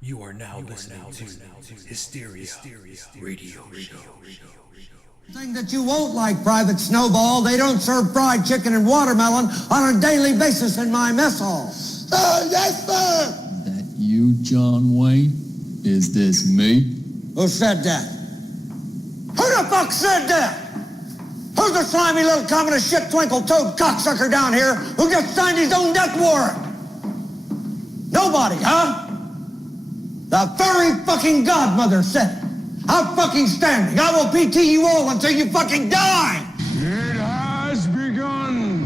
You are now listening to Hysteria Radio Show. Thing that you won't like, Private Snowball, they don't serve fried chicken and watermelon on a daily basis in my mess hall. Yes, sir! That you, John Wayne? Is this me? Who said that? Who the fuck said that? Who's the slimy little communist shit twinkle-toed cocksucker down here who just signed his own death warrant? Nobody, huh? The fairy fucking godmother said it. I'm fucking standing. I will PT you all until you fucking die. It has begun.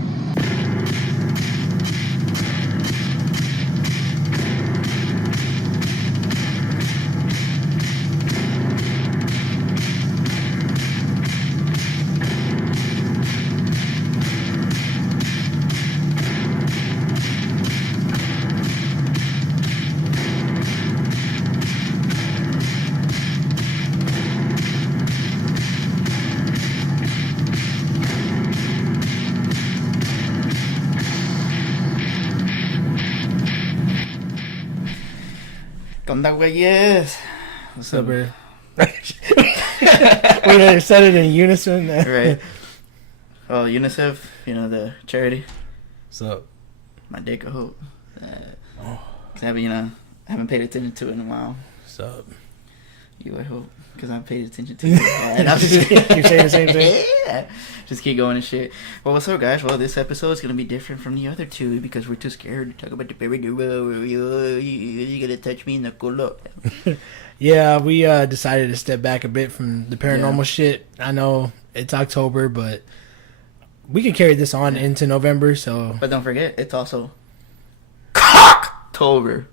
Onda güeyes. What's up, bro? We said it in unison. Right. Well, UNICEF, you know, the charity. What's up? My dick, I hope. Cause I haven't paid attention to it in a while. What's up? You, I hope. Because I paid attention to it. And I'm just You're saying the same thing? Yeah. Just keep going and shit. Well, what's up, guys? Well, this episode is going to be different from the other two because we're too scared to talk about the paranormal. You're going to touch me in the culo. Yeah, we decided to step back a bit from the paranormal shit. I know it's October, but we can carry this on into November, so... But don't forget, it's also Cocktober.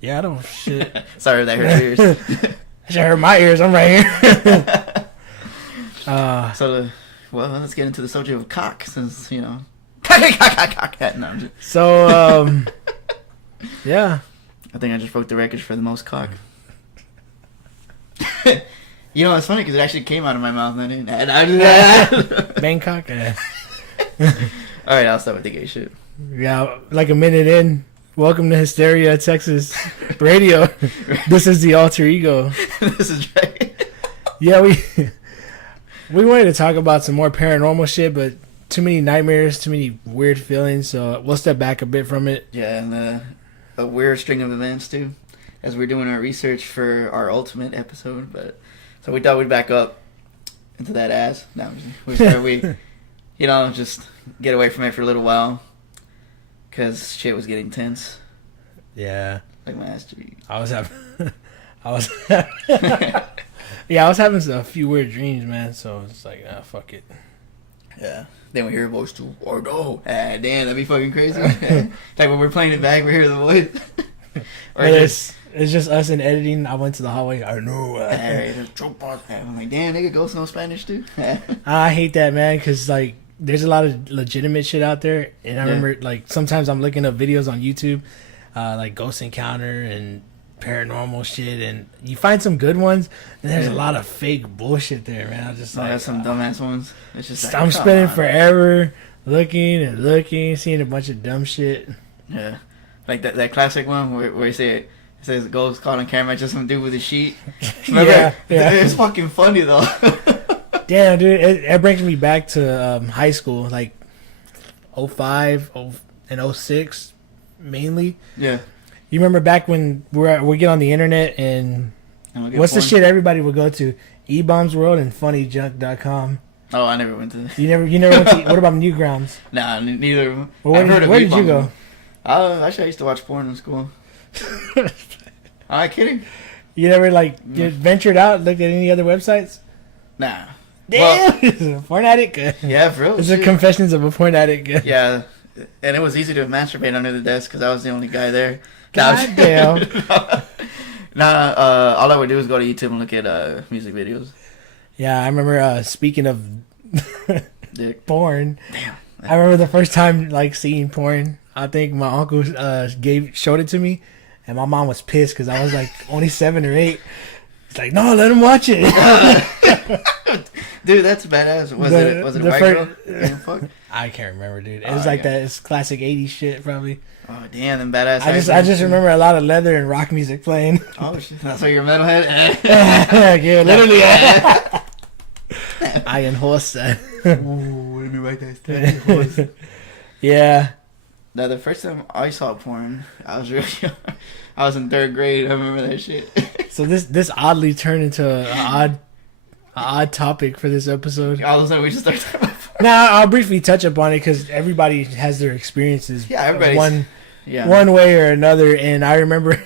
Yeah, I don't... Shit. Sorry if that hurt your ears. I should hurt my ears. I'm right here. Well, let's get into the subject of cock, since, you know... cock. No, I'm just... So, yeah. I think I just broke the record for the most cock. You know, it's funny because it actually came out of my mouth. Bangkok? Yeah. Alright, I'll start with the gay shit. Yeah, like a minute in. Welcome to Hysteria, Texas Radio. This is the alter ego. This is right. Yeah, we wanted to talk about some more paranormal shit, but too many nightmares, too many weird feelings, so we'll step back a bit from it. Yeah, and a weird string of events, too, as we're doing our research for our ultimate episode. But so we thought we'd back up into that ass. No, just get away from it for a little while. Because shit was getting tense. Yeah. Like my ass cheek. I was having a few weird dreams, man, so it's like, fuck it. Yeah. Then we hear a voice too. Or no. Damn, that'd be fucking crazy. Like when we're playing it back, we hear the voice. Or it's just us in editing. I went to the hallway. I know. I'm like, damn, nigga, ghosts know Spanish too. I hate that, man, because, like, there's a lot of legitimate shit out there, and I remember, like, sometimes I'm looking up videos on YouTube, like Ghost Encounter and paranormal shit, and you find some good ones, and there's a lot of fake bullshit there, man. I was just like, that's some dumbass ones. It's just like, I'm spending forever looking, seeing a bunch of dumb shit. Yeah, like that classic one where you say it says ghost caught on camera, just some dude with a sheet. Remember? Yeah. It's fucking funny though. Damn, dude, it brings me back to high school, like 05 and 06 mainly. Yeah. You remember back when we get on the internet and what's the shit everybody would go to? E-Bombs World and funnyjunk.com. Oh, I never went to that. You never went to... What about Newgrounds? Nah, neither of them. Well, where did you go? Actually, I used to watch porn in school. Am I kidding? You never, ventured out, looked at any other websites? Nah. Damn! Well, porn addict? Yeah, for real. It's the confessions of a porn addict. Yeah. And it was easy to masturbate under the desk because I was the only guy there. God damn. All I would do is go to YouTube and look at music videos. Yeah, I remember, speaking of porn, damn. I remember the first time, seeing porn. I think my uncle showed it to me, and my mom was pissed because I was, only 7 or 8. It's like, no, let him watch it. Dude, that's badass. Was it a white girl? Yeah, fuck. I can't remember, dude. It was like that. It's classic '80s shit, probably. Oh damn, them badass. I just remember a lot of leather and rock music playing. Oh shit, that's why you're a metalhead. Yeah, literally. Iron horse. Ooh, let me write that. Yeah. Now, the first time I saw porn, I was really young. I was in 3rd grade. I remember that shit. So this oddly turned into an odd topic for this episode. All of a sudden, we just started talking about porn. Now I'll briefly touch upon it because everybody has their experiences. Yeah, everybody's one way or another. And I remember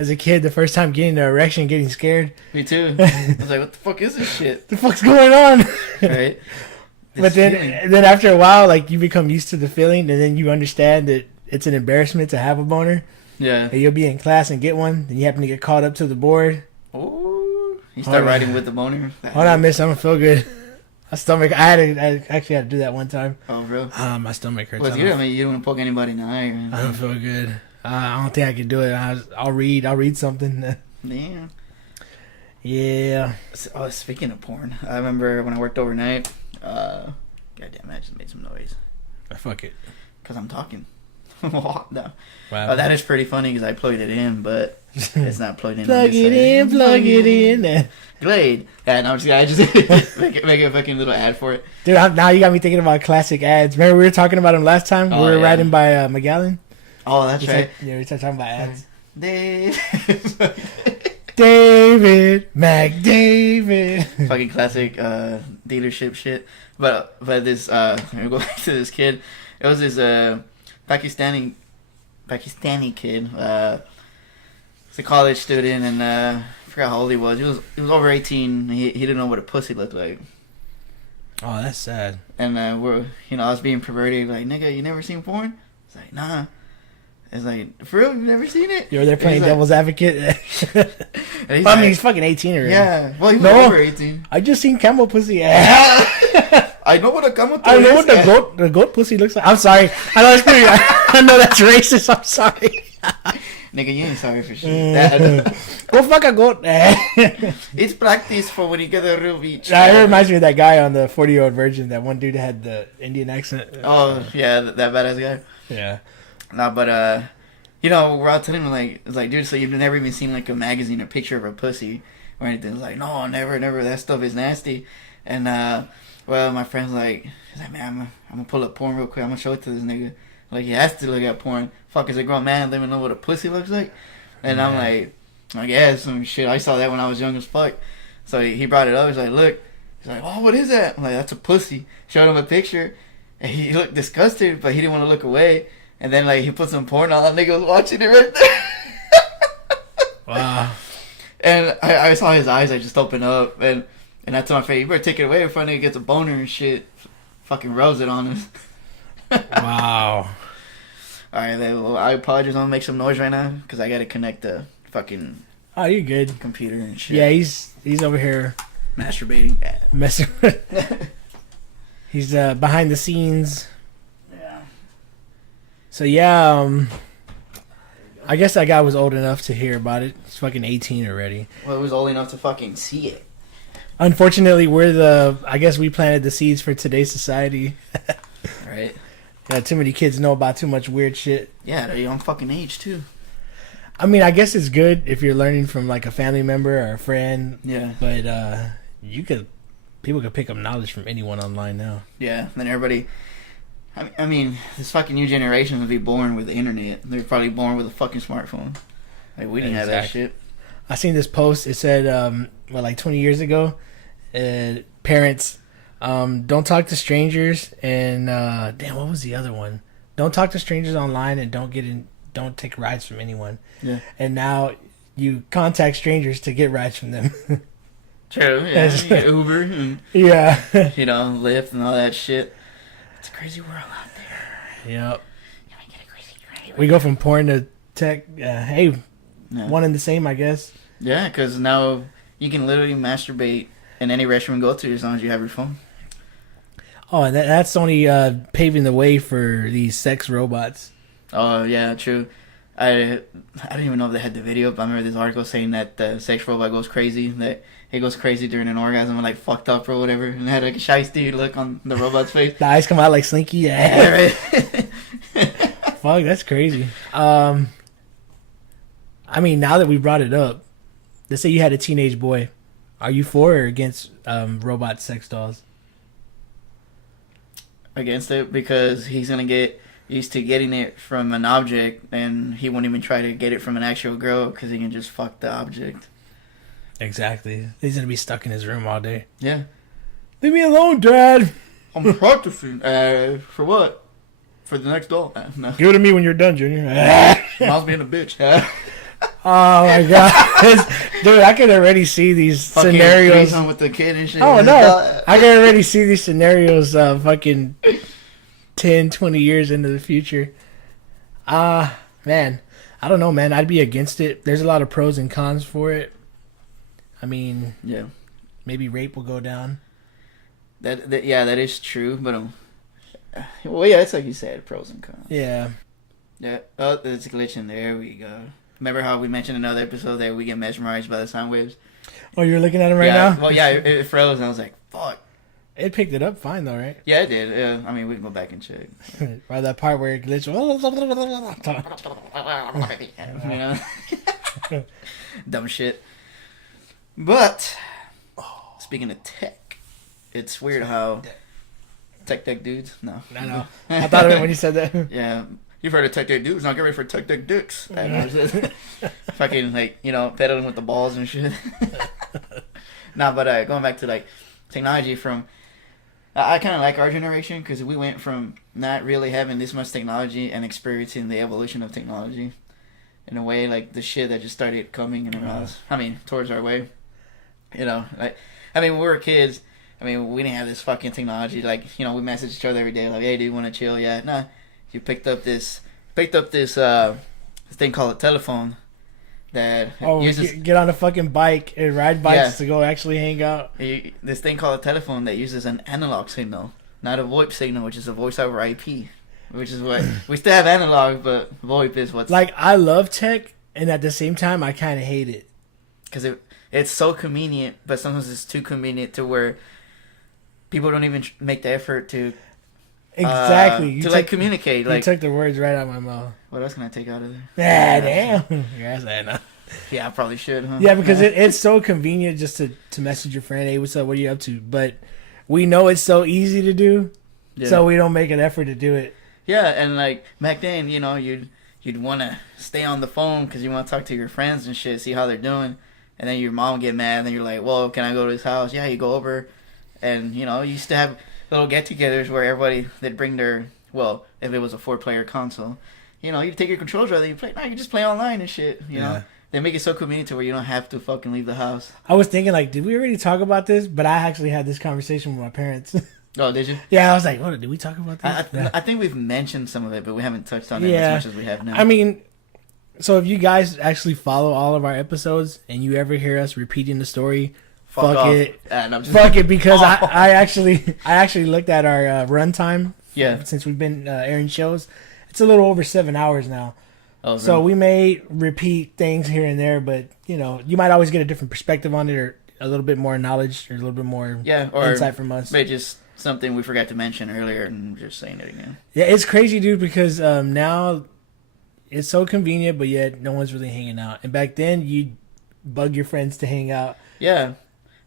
as a kid, the first time getting an erection, getting scared. Me too. I was like, "What the fuck is this shit?" The fuck's going on? Right. But then after a while, like you become used to the feeling, and then you understand that it's an embarrassment to have a boner. Yeah. And you'll be in class and get one, then you happen to get called up to the board. Oh, you start riding with the boner. Hold on, miss, I don't feel good. My stomach. I actually had to do that one time. Oh, bro. My stomach hurts. What's good? I mean, you don't want to poke anybody in the eye. Or anything. I don't feel good. I don't think I can do it. I'll read something. Damn. Yeah. Oh, speaking of porn, I remember when I worked overnight. Goddamn, I just made some noise. Fuck it. Cause I'm talking. No. Wow. That is pretty funny because I plugged it in, but it's not plugged in. Plug it in. Glade. Yeah, no, I just make a fucking little ad for it. Dude, now you got me thinking about classic ads. Remember we were talking about them last time? Oh, we were yeah. riding by McAllen. Oh, that's right. Yeah, we started talking about ads. Dave. David McDavid. Fucking classic dealership shit. But this I'm gonna go back to this kid. It was this Pakistani kid. He's a college student, and I forgot how old he was. He was over 18. He didn't know what a pussy looked like. Oh, that's sad. And I was being perverted. Like, nigga, you never seen porn? It's like, nah. It's like, for real, you've never seen it? You were there playing devil's advocate. He's fucking 18 already. Yeah, well, he was over 18. I just seen camel pussy. I know what a camel pussy is. I know what the goat pussy looks like. I'm sorry. I know it's pretty. I know that's racist. I'm sorry. Nigga, you ain't sorry for shit. Go fuck a goat. It's practice for when you get a real beach. It reminds me of that guy on the 40-Year-Old Virgin. That one dude that had the Indian accent. Oh yeah, that badass guy. Yeah. No, but we're all telling him it's like, dude, so you've never even seen like a magazine, a picture of a pussy or anything? It's like, no, never. That stuff is nasty. And well, my friend's like, he's like, man, I'm gonna pull up porn real quick. I'm gonna show it to this nigga. Like, he has to look at porn. Fuck, is a grown man doesn't even know what a pussy looks like? And I'm like, yeah, some shit. I saw that when I was young as fuck. So he brought it up. He's like, look. He's like, oh, what is that? I'm like, that's a pussy. Showed him a picture. And he looked disgusted, but he didn't want to look away. And then, like, he put some porn on. That nigga was watching it right there. Wow. And I saw his eyes, like, just open up. And I told my friend, you better take it away before nigga gets a boner and shit. Fucking rubs it on us. Wow. Alright, well, I apologize. I'm gonna make some noise right now because I gotta connect the fucking Oh, you're good. computer and shit. Yeah, he's over here masturbating. messing with. He's behind the scenes. Yeah. So yeah, I guess that guy was old enough to hear about it. He's fucking 18 already. Well, it was old enough to fucking see it. Unfortunately, I guess we planted the seeds for today's society. Right? Yeah, too many kids know about too much weird shit. Yeah, they're young fucking age too. I mean, I guess it's good if you're learning from like a family member or a friend. Yeah. But people could pick up knowledge from anyone online now. Yeah, then everybody. I mean, this fucking new generation will be born with the internet. They're probably born with a fucking smartphone. Like, we didn't have that shit. I seen this post. It said, like 20 years ago, parents, don't talk to strangers, and damn, what was the other one? Don't talk to strangers online, and don't take rides from anyone. Yeah. And now you contact strangers to get rides from them. True. Yeah. You get Uber and Yeah. Lyft and all that shit. It's a crazy world out there. Yep. You might get a crazy. We go from porn to tech. Hey, Yeah. one and the same, I guess. Yeah, because now you can literally masturbate in any restaurant you go to as long as you have your phone. Oh, and that's only paving the way for these sex robots. Oh, yeah, true. I don't even know if they had the video, but I remember this article saying that the sex robot goes crazy, that it goes crazy during an orgasm and like fucked up or whatever, and it had like a shiesty look on the robot's face. The eyes come out like Slinky. Yeah, right. Fuck, that's crazy. I mean, now that we brought it up, let's say you had a teenage boy. Are you for or against robot sex dolls? Against it, because he's gonna get used to getting it from an object, and he won't even try to get it from an actual girl because he can just fuck the object. Exactly. He's gonna be stuck in his room all day. Yeah. Leave me alone, Dad. I'm practicing. For what? For the next doll. No. Give it to me when you're done, Junior. Mom's being a bitch. Oh my god, dude! I can already see these Fucking scenarios. threesome with the kid and shit. Oh no, I can already see these scenarios. Fucking 10, 20 years into the future. Man, I don't know, man. I'd be against it. There's a lot of pros and cons for it. I mean, yeah, maybe rape will go down. That is true, but well, yeah, it's like you said, pros and cons. Yeah. Yeah. Oh, there's a glitch in there. There we go. Remember how we mentioned in another episode that we get mesmerized by the sound waves? Oh, you're looking at them right now? Well, yeah, it froze, and I was like, fuck. It picked it up fine, though, right? Yeah, it did. Yeah, I mean, we can go back and check. Right, that part where it glitched. You know? Dumb shit. But, speaking of tech, it's weird how... Tech dudes? No. I know. I thought of it when you said that. Yeah. You've heard of tech dudes, now get ready for tech dicks. Fucking, like, you know, pedaling with the balls and shit. Nah, but going back to, like, technology from... I kind of like our generation because we went from not really having this much technology and experiencing the evolution of technology. In a way, like, the shit that just started coming in our mouths. I mean, towards our way. You know, like... I mean, when we were kids, I mean, we didn't have this fucking technology. Like, you know, we messaged each other every day, like, hey, do you want to chill? Yeah, nah. You picked up this thing called a telephone that uses... get on a fucking bike and ride bikes to go actually hang out. This thing called a telephone that uses an analog signal, not a VoIP signal, which is a voice over IP, which is what... we still have analog, but VoIP is what's... Like, I love tech, and at the same time, I kind of hate it. Because it's so convenient, but sometimes it's too convenient to where people don't even make the effort to... Exactly. To communicate. You took the words right out of my mouth. What else can I take out of there? Damn. Yes, I know. Yeah, I probably should, huh? Yeah, because it's so convenient just to message your friend, hey, what's up, what are you up to? But we know it's so easy to do, so we don't make an effort to do it. Yeah, and like back then, you know, you'd want to stay on the phone because you want to talk to your friends and shit, see how they're doing. And then your mom would get mad, and then you're like, well, can I go to his house? Yeah, you go over. And, you know, you used to have little get-togethers where everybody, they'd bring their, well, if it was a 4-player console, you know, you take your controller, whether you play, no, you just play online and shit, you know. They make it so convenient to where you don't have to fucking leave the house. I was thinking, like, did we already talk about this? But I actually had this conversation with my parents. Oh, did you? Yeah, I was like, what, did we talk about this? I think we've mentioned some of it, but we haven't touched on it as much as we have now. I mean, so if you guys actually follow all of our episodes and you ever hear us repeating the story, fuck it. Fuck it, because I actually looked at our runtime. Yeah. Since we've been airing shows. It's a little over 7 hours now. Oh, so we may repeat things here and there, but, you know, you might always get a different perspective on it or a little bit more knowledge or a little bit more insight from us. But just something we forgot to mention earlier and just saying it again. Yeah, it's crazy, dude, because now it's so convenient, but yet no one's really hanging out. And back then, you'd bug your friends to hang out. Yeah.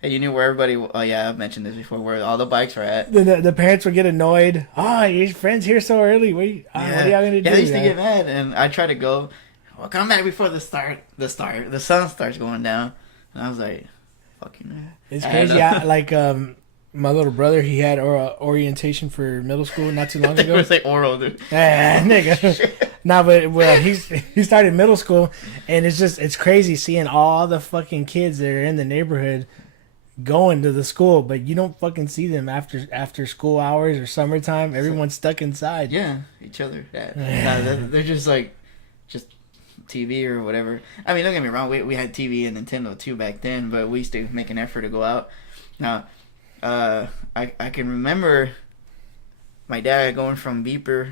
And you knew where everybody... Oh, yeah, I've mentioned this before, where all the bikes were at. The parents would get annoyed. Your friend's here so early. What are y'all going to do? Yeah, they used to get mad, and I tried to go, well, come back before the sun starts going down. And I was like, fucking man. It's crazy. My little brother, he had orientation for middle school not too long ago. I was like oral, dude. Nigga. Nah, but he started middle school, and it's crazy seeing all the fucking kids that are in the neighborhood going to the school, but you don't fucking see them after school hours or summertime. Everyone's stuck inside. Yeah, each other. Yeah. They're just like, just TV or whatever. I mean, don't get me wrong, we had TV and Nintendo too back then, but we used to make an effort to go out. Now, I can remember my dad going from Beeper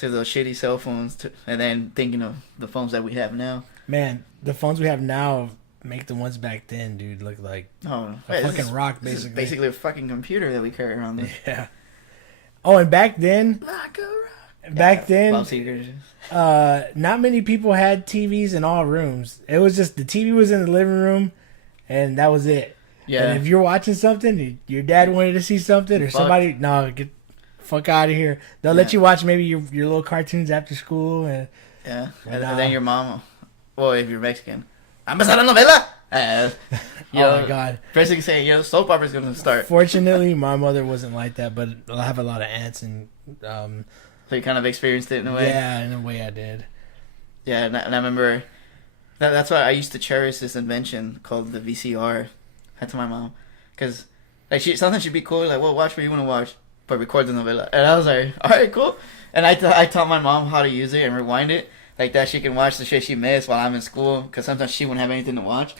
to those shitty cell phones, and then thinking of the phones that we have now. Man, the phones we have now make the ones back then, dude, look like a fucking rock, basically. Basically a fucking computer that we carry around there. Yeah. Oh, and back then, not many people had TVs in all rooms. It was just the TV was in the living room, and that was it. Yeah. And if you're watching something, your dad wanted to see something, or somebody, no, get fuck out of here. They'll let you watch maybe your little cartoons after school, and and then your mom, well, if you're Mexican, I'm a novela. Oh my god! Basically saying, soap opera's gonna start. Fortunately, my mother wasn't like that, but I have a lot of aunts, and so you kind of experienced it in a way. Yeah, in a way I did. Yeah, and I remember that's why I used to cherish this invention called the VCR. I told my mom, because like sometimes she'd be cool, like, well, watch what you want to watch, but record the novela. And I was like, all right, cool. And I taught my mom how to use it and rewind it like that. She can watch the shit she missed while I'm in school, because sometimes she wouldn't have anything to watch.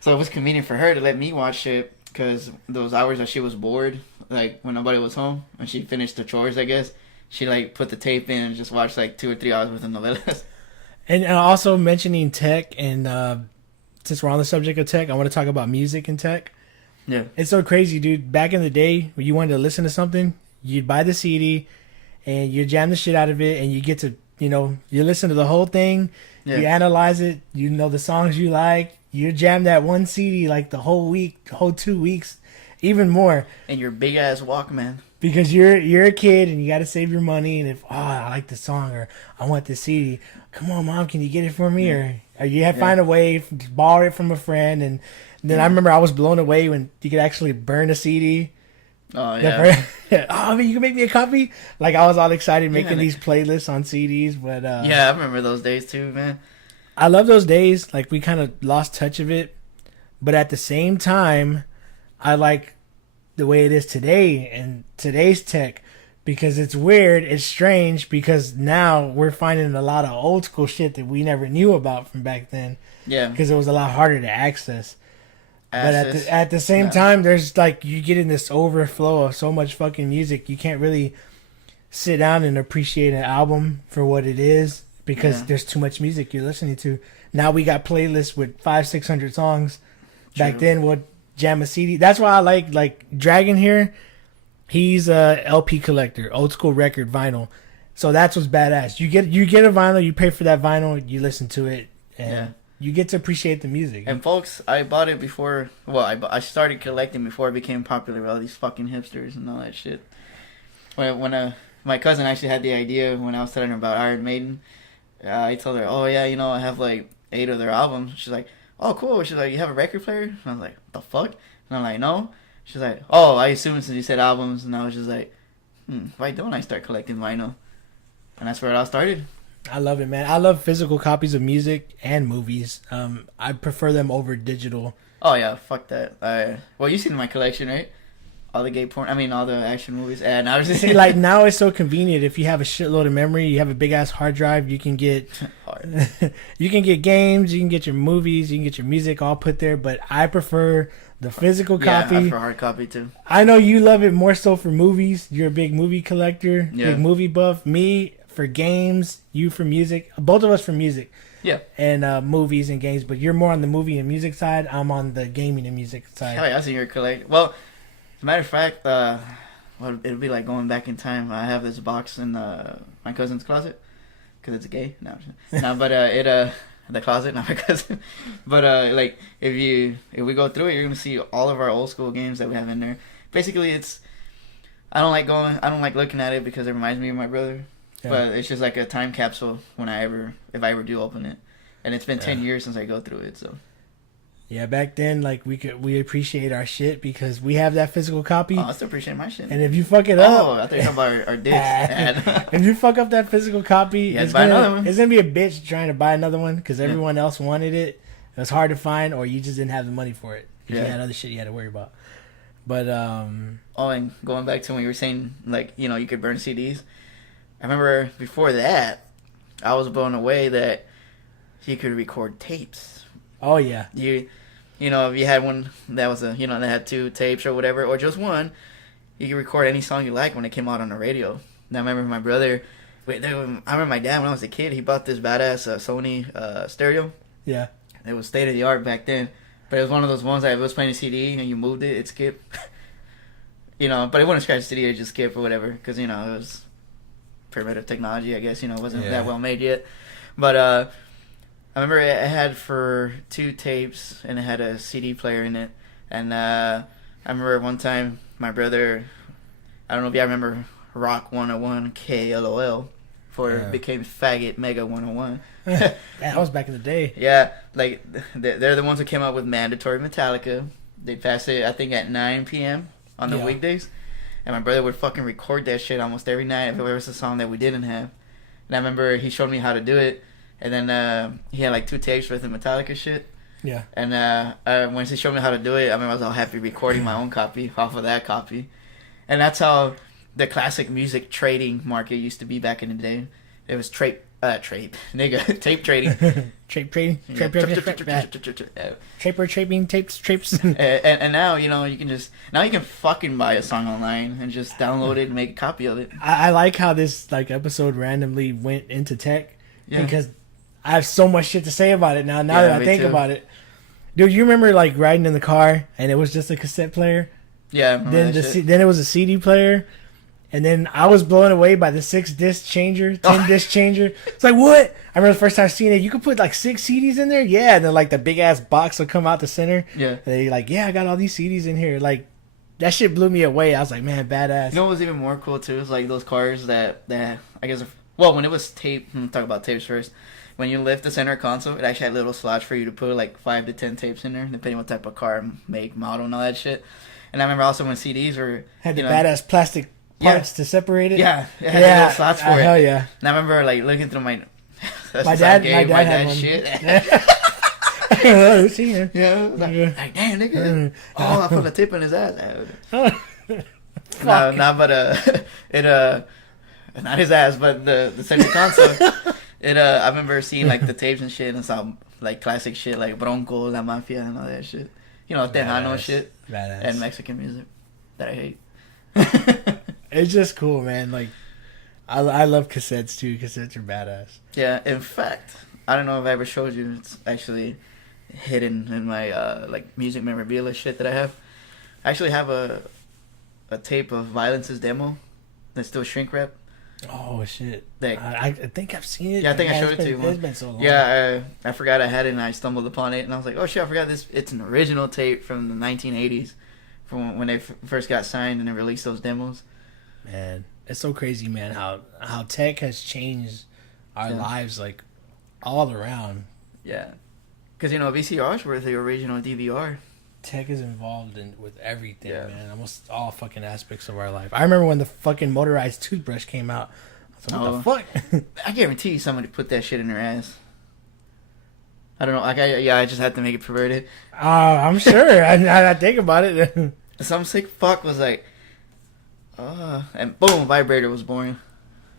So it was convenient for her to let me watch shit, because those hours that she was bored, like when nobody was home, when she finished the chores, I guess, she like put the tape in and just watched like 2 or 3 hours worth of novelas. And also mentioning tech, and since we're on the subject of tech, I want to talk about music and tech. Yeah. It's so crazy, dude. Back in the day, when you wanted to listen to something, you'd buy the CD and you jam the shit out of it, and you get to, you listen to the whole thing, you analyze it, you know the songs you like, you jam that one CD like the whole week, whole 2 weeks, even more. And your big ass Walkman. Because you're a kid and you got to save your money, and if I like the song, or I want the CD, come on, Mom, can you get it for me? Or you have to find a way to borrow it from a friend. And then I remember I was blown away when you could actually burn a CD. Oh, yeah. Oh, man, you can make me a copy? Like, I was all excited making these playlists on CDs. But yeah, I remember those days too, man. I love those days. Like, we kind of lost touch of it. But at the same time, I like the way it is today and today's tech, because it's weird, it's strange, because now we're finding a lot of old school shit that we never knew about from back then. Yeah. Because it was a lot harder to access. But at the same time, there's like, you get in this overflow of so much fucking music, you can't really sit down and appreciate an album for what it is, because there's too much music you're listening to. Now we got playlists with 500-600 songs. True. Back then, we'd jam a CD. That's why I like Dragon here. He's a LP collector, old school record, vinyl. So that's what's badass. You get a vinyl, you pay for that vinyl, you listen to it, and you get to appreciate the music. And folks, I bought it before. Well, I started collecting before it became popular with all these fucking hipsters and all that shit. When my cousin actually had the idea when I was telling her about Iron Maiden, I told her, oh yeah, I have like 8 of their albums. She's like, oh cool. She's like, you have a record player? And I was like, what the fuck? And I'm like, no. She's like, oh, I assume since you said albums. And I was just like, why don't I start collecting vinyl? And that's where it all started. I love it, man. I love physical copies of music and movies. I prefer them over digital. Oh yeah, fuck that. Well, you've seen my collection, right? All the gay porn. I mean, all the action movies. And I was just see, like, now it's so convenient. If you have a shitload of memory, you have a big ass hard drive. You can get, you can get games. You can get your movies. You can get your music all put there. But I prefer the physical copy. Yeah, I prefer hard copy too. I know you love it more so for movies. You're a big movie collector, big movie buff. Me for games. You for music. Both of us for music. Yeah. And movies and games. But you're more on the movie and music side. I'm on the gaming and music side. Hell yeah, I see your collect. Well. As a matter of fact, it'll be like going back in time. I have this box in my cousin's closet, because it's gay. No, but the closet, not my cousin. But like if we go through it, you're gonna see all of our old school games that we have in there. Basically, I don't like looking at it because it reminds me of my brother. Yeah. But it's just like a time capsule if I ever do open it, and it's been 10 years since I go through it, so. Yeah, back then, like, we appreciate our shit because we have that physical copy. Oh, I still appreciate my shit. And if you fuck it up... Oh, I thought you were talking about our dicks. If you fuck up that physical copy, it's gonna be a bitch trying to buy another one because everyone else wanted it. It was hard to find, or you just didn't have the money for it. Because you had other shit you had to worry about. But, Oh, and going back to when you were saying, like, you could burn CDs. I remember before that, I was blown away that you could record tapes. Oh, yeah. If you had one that was that had 2 tapes or whatever, or just one, you could record any song you like when it came out on the radio. Now, I remember my brother, Wait, I remember my dad when I was a kid. He bought this badass Sony stereo. Yeah. It was state of the art back then, but it was one of those ones that if it was playing a CD and you moved it, it skipped. But it wouldn't scratch the CD, it just skip or whatever, because it was primitive technology, I guess. It wasn't that well made yet. But I remember it had for 2 tapes and it had a CD player in it. And I remember one time my brother, I don't know if y'all remember Rock 101 KLOL before it became Faggot Mega 101. That was back in the day. Yeah, like they're the ones who came up with mandatory Metallica. They passed it, I think, at 9 p.m. on the weekdays. And my brother would fucking record that shit almost every night if there was a song that we didn't have. And I remember he showed me how to do it. And then he had like 2 tapes worth of Metallica shit. Yeah. And once he showed me how to do it, I remember I was all happy recording my own copy off of that copy. And that's how the classic music trading market used to be back in the day. It was tape trading. Tape trading. Traper trading tapes. And now, you can fucking buy a song online and just download it and make a copy of it. I like how this episode randomly went into tech because I have so much shit to say about it now that I think about it. Dude, you remember riding in the car and it was just a cassette player? Yeah. Then it was a CD player. And then I was blown away by the 6-disc changer, 10-disc changer. It's like, what? I remember the first time seeing it, you could put 6 CDs in there? Yeah. And then the big ass box would come out the center. Yeah. And they I got all these CDs in here. That shit blew me away. I was like, man, badass. You know what was even more cool too? Is those cars that I guess, when it was tape, talk about tapes first. When you lift the center console, it actually had little slots for you to put 5 to 10 tapes in there, depending what type of car, make, model, and all that shit. And I remember also when CDs were... Had the badass plastic parts to separate it. Yeah, it had little slots for it. Hell yeah! And I remember looking through my dad had one. Shit. Yeah, like damn nigga. I put a tip in his ass. But it not his ass, but the center console. I remember seeing the tapes and shit and some classic shit like Bronco, La Mafia, and all that shit. Tejano shit. Badass. And Mexican music that I hate. It's just cool, man. I love cassettes too. Cassettes are badass. Yeah, in fact, I don't know if I ever showed you. It's actually hidden in my music memorabilia shit that I have. I actually have a tape of Violence's demo that's still shrink wrap. Oh shit! I think I've seen it. Yeah, I think I showed it to you. It's been so long. Yeah, I forgot I had it and I stumbled upon it and I was like, oh shit, I forgot this. It's an original tape from the 1980s, from when they first got signed and they released those demos. Man, it's so crazy, man. How tech has changed our lives all around. Yeah, because VCRs were the original DVR. Tech is involved with everything, man. Almost all fucking aspects of our life. I remember when the fucking motorized toothbrush came out. I was like, what the fuck? I guarantee you somebody put that shit in their ass. I don't know. I just had to make it perverted. I'm sure. I think about it. Some sick fuck was like, and boom, vibrator was born.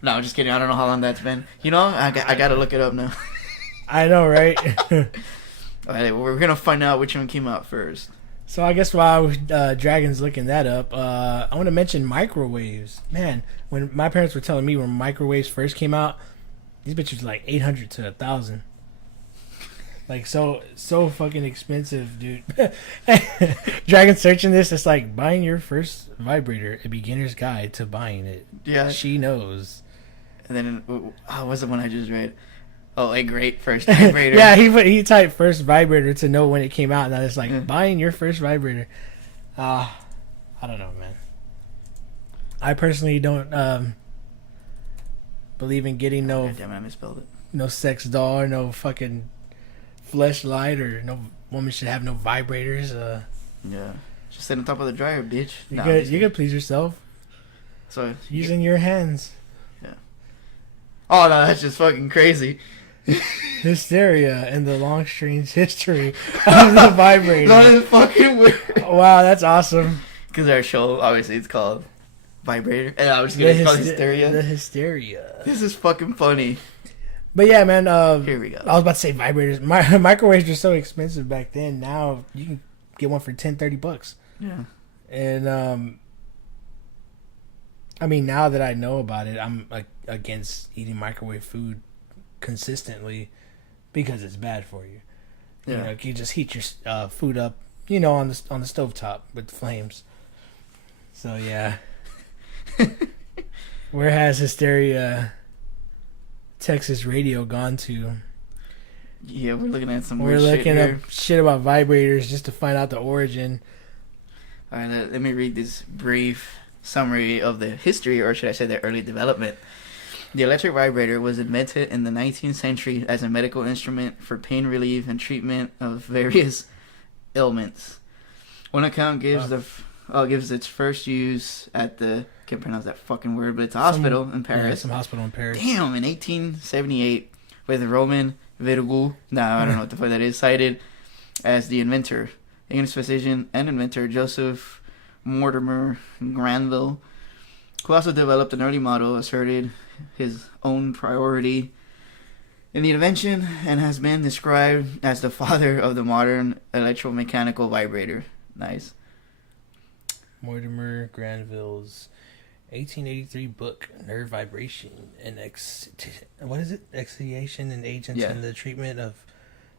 No, I'm just kidding. I don't know how long that's been. I gotta look it up now. I know, right? Alright, we're gonna find out which one came out first. So I guess while Dragon's looking that up, I want to mention microwaves. Man, when my parents were telling me when microwaves first came out, these bitches were 800 to 1,000. So fucking expensive, dude. Dragon searching this, it's like buying your first vibrator, a beginner's guide to buying it. Yeah, she knows. And then what was the one I just read? Oh, a great first vibrator. Yeah, he typed first vibrator to know when it came out. Now it's buying your first vibrator. I don't know, man. I personally don't believe in getting no. God damn it, I misspelled it. No sex doll or no fucking fleshlight, or no woman should have no vibrators. Yeah, just sit on top of the dryer, bitch. You could please yourself. So using your hands. Yeah. Oh no, that's just fucking crazy. Hysteria and the long strange history of the vibrator. That is fucking weird. Wow, that's awesome. Because our show, obviously, it's called Vibrator, and I was just gonna call it Hysteria. The Hysteria. This is fucking funny. But yeah, man. Here we go. I was about to say vibrators. Microwaves were so expensive back then. Now you can get one for $10-$30. Yeah. And I mean, now that I know about it, I'm like against eating microwave food consistently because it's bad for you. Yeah. You know, you just heat your food up, you know, on the stovetop with the flames. So yeah. Where has Hysteria Texas Radio gone to? Yeah, we're looking at some We're weird looking shit here. up shit about vibrators just to find out the origin. All right, let me read this brief summary of the history, or should I say the early development. The electric vibrator was invented in the 19th century as a medical instrument for pain relief and treatment of various ailments. One account gives gives its first use at the, can't pronounce that fucking word, but it's a hospital in Paris. Yeah, some hospital in Paris. Damn, in 1878, with Roman Virgil, I don't know what the fuck that is, cited as the inventor. English physician and inventor Joseph Mortimer Granville, who also developed an early model, asserted his own priority in the invention and has been described as the father of the modern electromechanical vibrator. Nice. Mortimer Granville's 1883 book, Nerve Vibration and Excitation and Agents in the Treatment of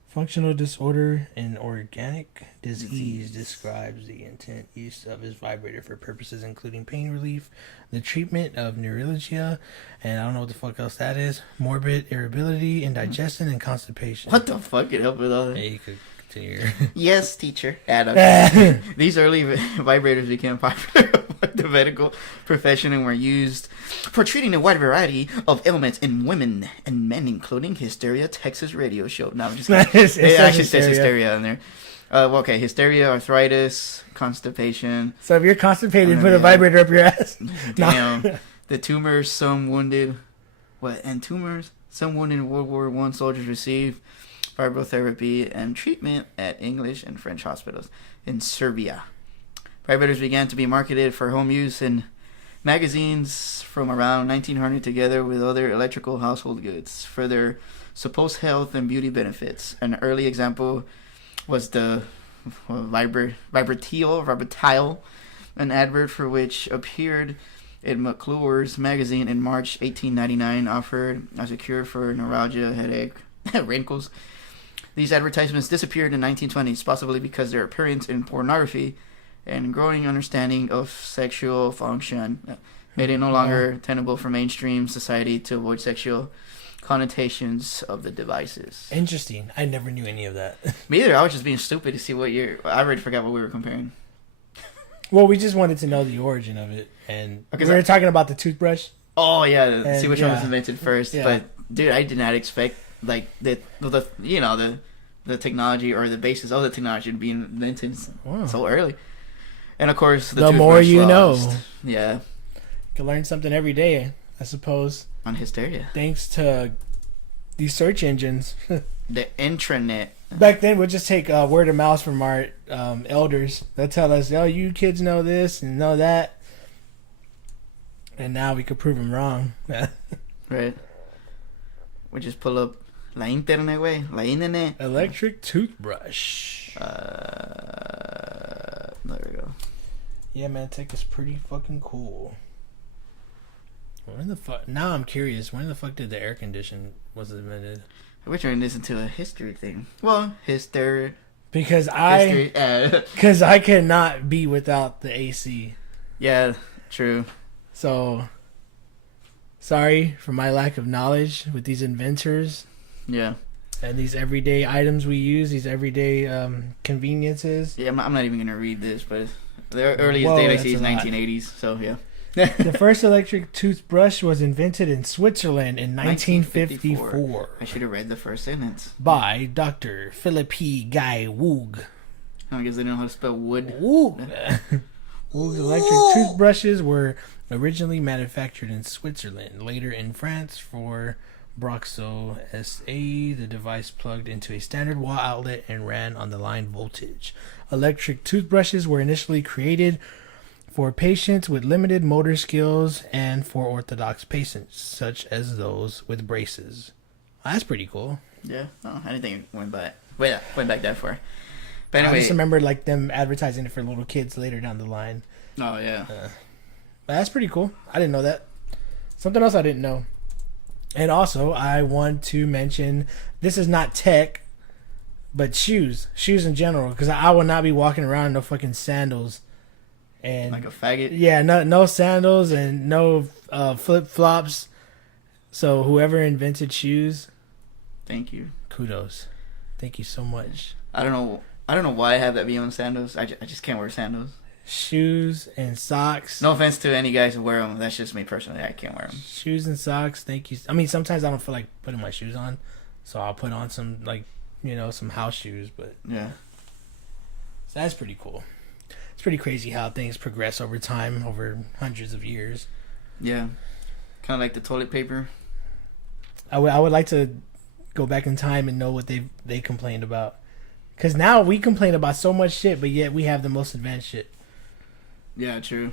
Functional Disorder and Organic Disease, describes the intent use of his vibrator for purposes including pain relief, the treatment of neuralgia, and I don't know what the fuck else that is, morbid irritability, indigestion, and constipation. What the fuck could help with all that? Hey, you could continue. Yes, teacher. Adam. These early vibrators became popular among the medical profession and were used for treating a wide variety of ailments in women and men, including Hysteria Texas Radio Show. No, I'm just kidding. It actually says hysteria on there. Okay, hysteria, arthritis, constipation. So if you're constipated, put a vibrator up your ass. Damn. The tumors some wounded World War I soldiers received fibrotherapy and treatment at English and French hospitals in Serbia. Vibrators began to be marketed for home use in magazines from around 1900 together with other electrical household goods for their supposed health and beauty benefits. An early example was the Vibratile, an advert for which appeared in McClure's magazine in March 1899, offered as a cure for neuralgia, headache, wrinkles. These advertisements disappeared in the 1920s, possibly because their appearance in pornography and growing understanding of sexual function made it no longer tenable for mainstream society to avoid sexual connotations of the devices. Interesting. I never knew any of that. Me either. I was just being stupid to see what year. I already forgot what we were comparing. Well, we just wanted to know the origin of it, and we were talking about the toothbrush. Oh yeah, see which one was invented first. Yeah. But dude, I did not expect like the technology or the basis of the technology to be invented so early. And of course, the more you know. Yeah, you can learn something every day, I suppose. On Hysteria, thanks to these search engines. The intranet. Back then, we'd just take word of mouth from our elders. They'll tell us, "Oh, you kids know this and know that," and now we could prove them wrong. Right. We just pull up la internet, way, la internet. Electric toothbrush. There we go. Yeah, man, tech is pretty fucking cool. When the fuck? Now I'm curious. When the fuck did the air condition was invented? We're turning this into a history thing. Well, history. Because I cannot be without the AC. Yeah, true. So, sorry for my lack of knowledge with these inventors. Yeah. And these everyday items we use, these everyday conveniences. Yeah, I'm not even going to read this, but the earliest date I see is 1980s, so yeah. The first electric toothbrush was invented in Switzerland in 1954. I should have read the first sentence. By Dr. Philip E. Guy Woog. I guess they don't know how to spell wood. Woog. Woog's electric toothbrushes were originally manufactured in Switzerland, later in France for Broxo SA. The device plugged into a standard wall outlet and ran on the line voltage. Electric toothbrushes were initially created for patients with limited motor skills and for orthodox patients, such as those with braces. That's pretty cool. Yeah, I didn't think it went back that far. But anyway, I just remember like them advertising it for little kids later down the line. Oh yeah. But that's pretty cool. I didn't know that. Something else I didn't know. And also, I want to mention, this is not tech, but shoes. Shoes in general. Because I will not be walking around in no fucking sandals. And Like a faggot. yeah, no sandals and no flip-flops. So whoever invented shoes, Thank you. kudos. Thank you so much. I don't know why I have that view on sandals. I just can't wear sandals. Shoes and socks. No offense to any guys who wear them. That's just me personally. I can't wear them. Shoes and socks. Thank you. I mean, sometimes I don't feel like putting my shoes on, so I'll put on some, like, you know, some house shoes. But Yeah. so that's pretty cool. It's pretty crazy how things progress over time, over hundreds of years. Yeah. Kind of like the toilet paper. I would like to go back in time and know what they complained about. Because now we complain about so much shit, but yet we have the most advanced shit. Yeah, true.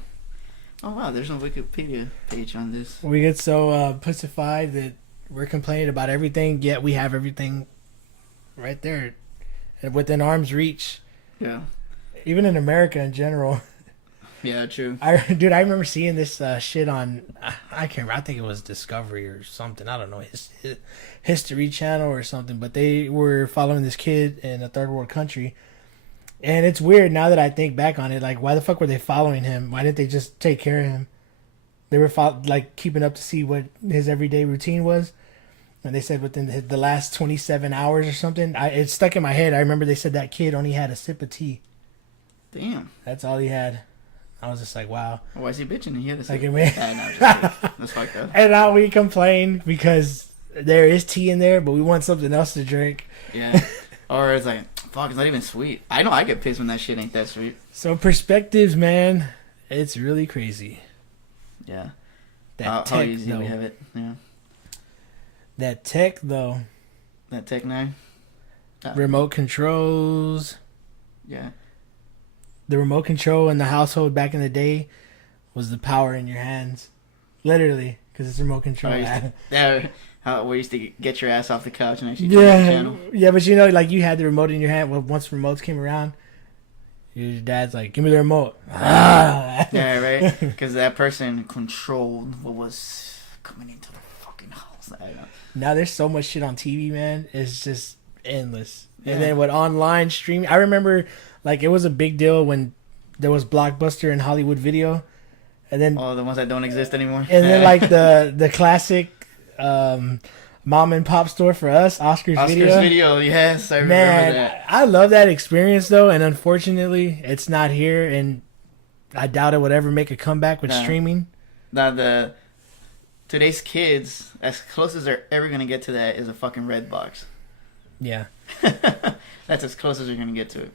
Oh wow, there's no Wikipedia page on this. We get so pussified that we're complaining about everything, yet we have everything right there and within arm's reach. Yeah. Even in America in general. Yeah, true. I remember seeing this shit on, I can't remember, I think it was Discovery or something. I don't know, History Channel or something. But they were following this kid in a third world country. And it's weird now that I think back on it. Like, why the fuck were they following him? Why didn't they just take care of him? They were like keeping up to see what his everyday routine was. And they said within the last 27 hours or something. It stuck in my head. I remember they said that kid only had a sip of tea. Damn. That's all he had. I was just like, wow. Why is he bitching? He had to Like, say. man. No, just kidding. That's fucked up. And now we complain because there is tea in there, but we want something else to drink. Yeah. Or it's like, fuck, it's not even sweet. I know I get pissed when that shit ain't that sweet. So perspectives, man, it's really crazy. Yeah. That How tech, easy though. we have it. Yeah. That tech, though. That tech now. Remote controls. Yeah. The remote control in the household back in the day was the power in your hands. Literally, because it's remote control. Yeah. How we used to get your ass off the couch and actually change the channel. Yeah, but you know, like you had the remote in your hand. Well, once remotes came around, your dad's like, "Give me the remote." Yeah, right. Because that person controlled what was coming into the fucking house. I know. Now there's so much shit on TV, man. It's just endless. Yeah. And then with online streaming, I remember like it was a big deal when there was Blockbuster and Hollywood Video, and then All the ones that don't exist anymore. and then like the classic mom and pop store for us, Oscar's Video. Yes, I remember Man, that. I love that experience though, and unfortunately, it's not here, and I doubt it would ever make a comeback with Nah. streaming. Now today's kids, as close as they're ever gonna get to that, is a fucking red box. Yeah, That's as close as they're gonna get to it.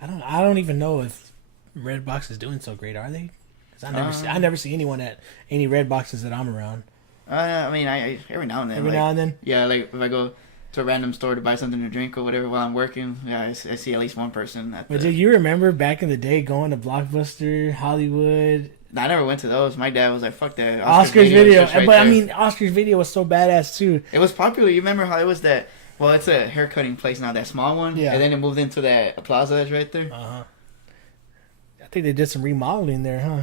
I don't even know if Redbox is doing so great. Are they? 'Cause I never see anyone at any Red Boxes that I'm around. I mean, I every now and then. Every like, now and then. Yeah, like if I go to a random store to buy something to drink or whatever while I'm working, yeah, I see at least one person. But do you remember back in the day going to Blockbuster, Hollywood, I never went to those. My dad was like, "Fuck that." Oscar's Video? is just right But I there. mean, Oscar's Video was so badass too. It was popular. You remember how it was that? Well, it's a haircutting place now, that small one. Yeah. And then it moved into that plaza that's right there. I think they did some remodeling there, huh?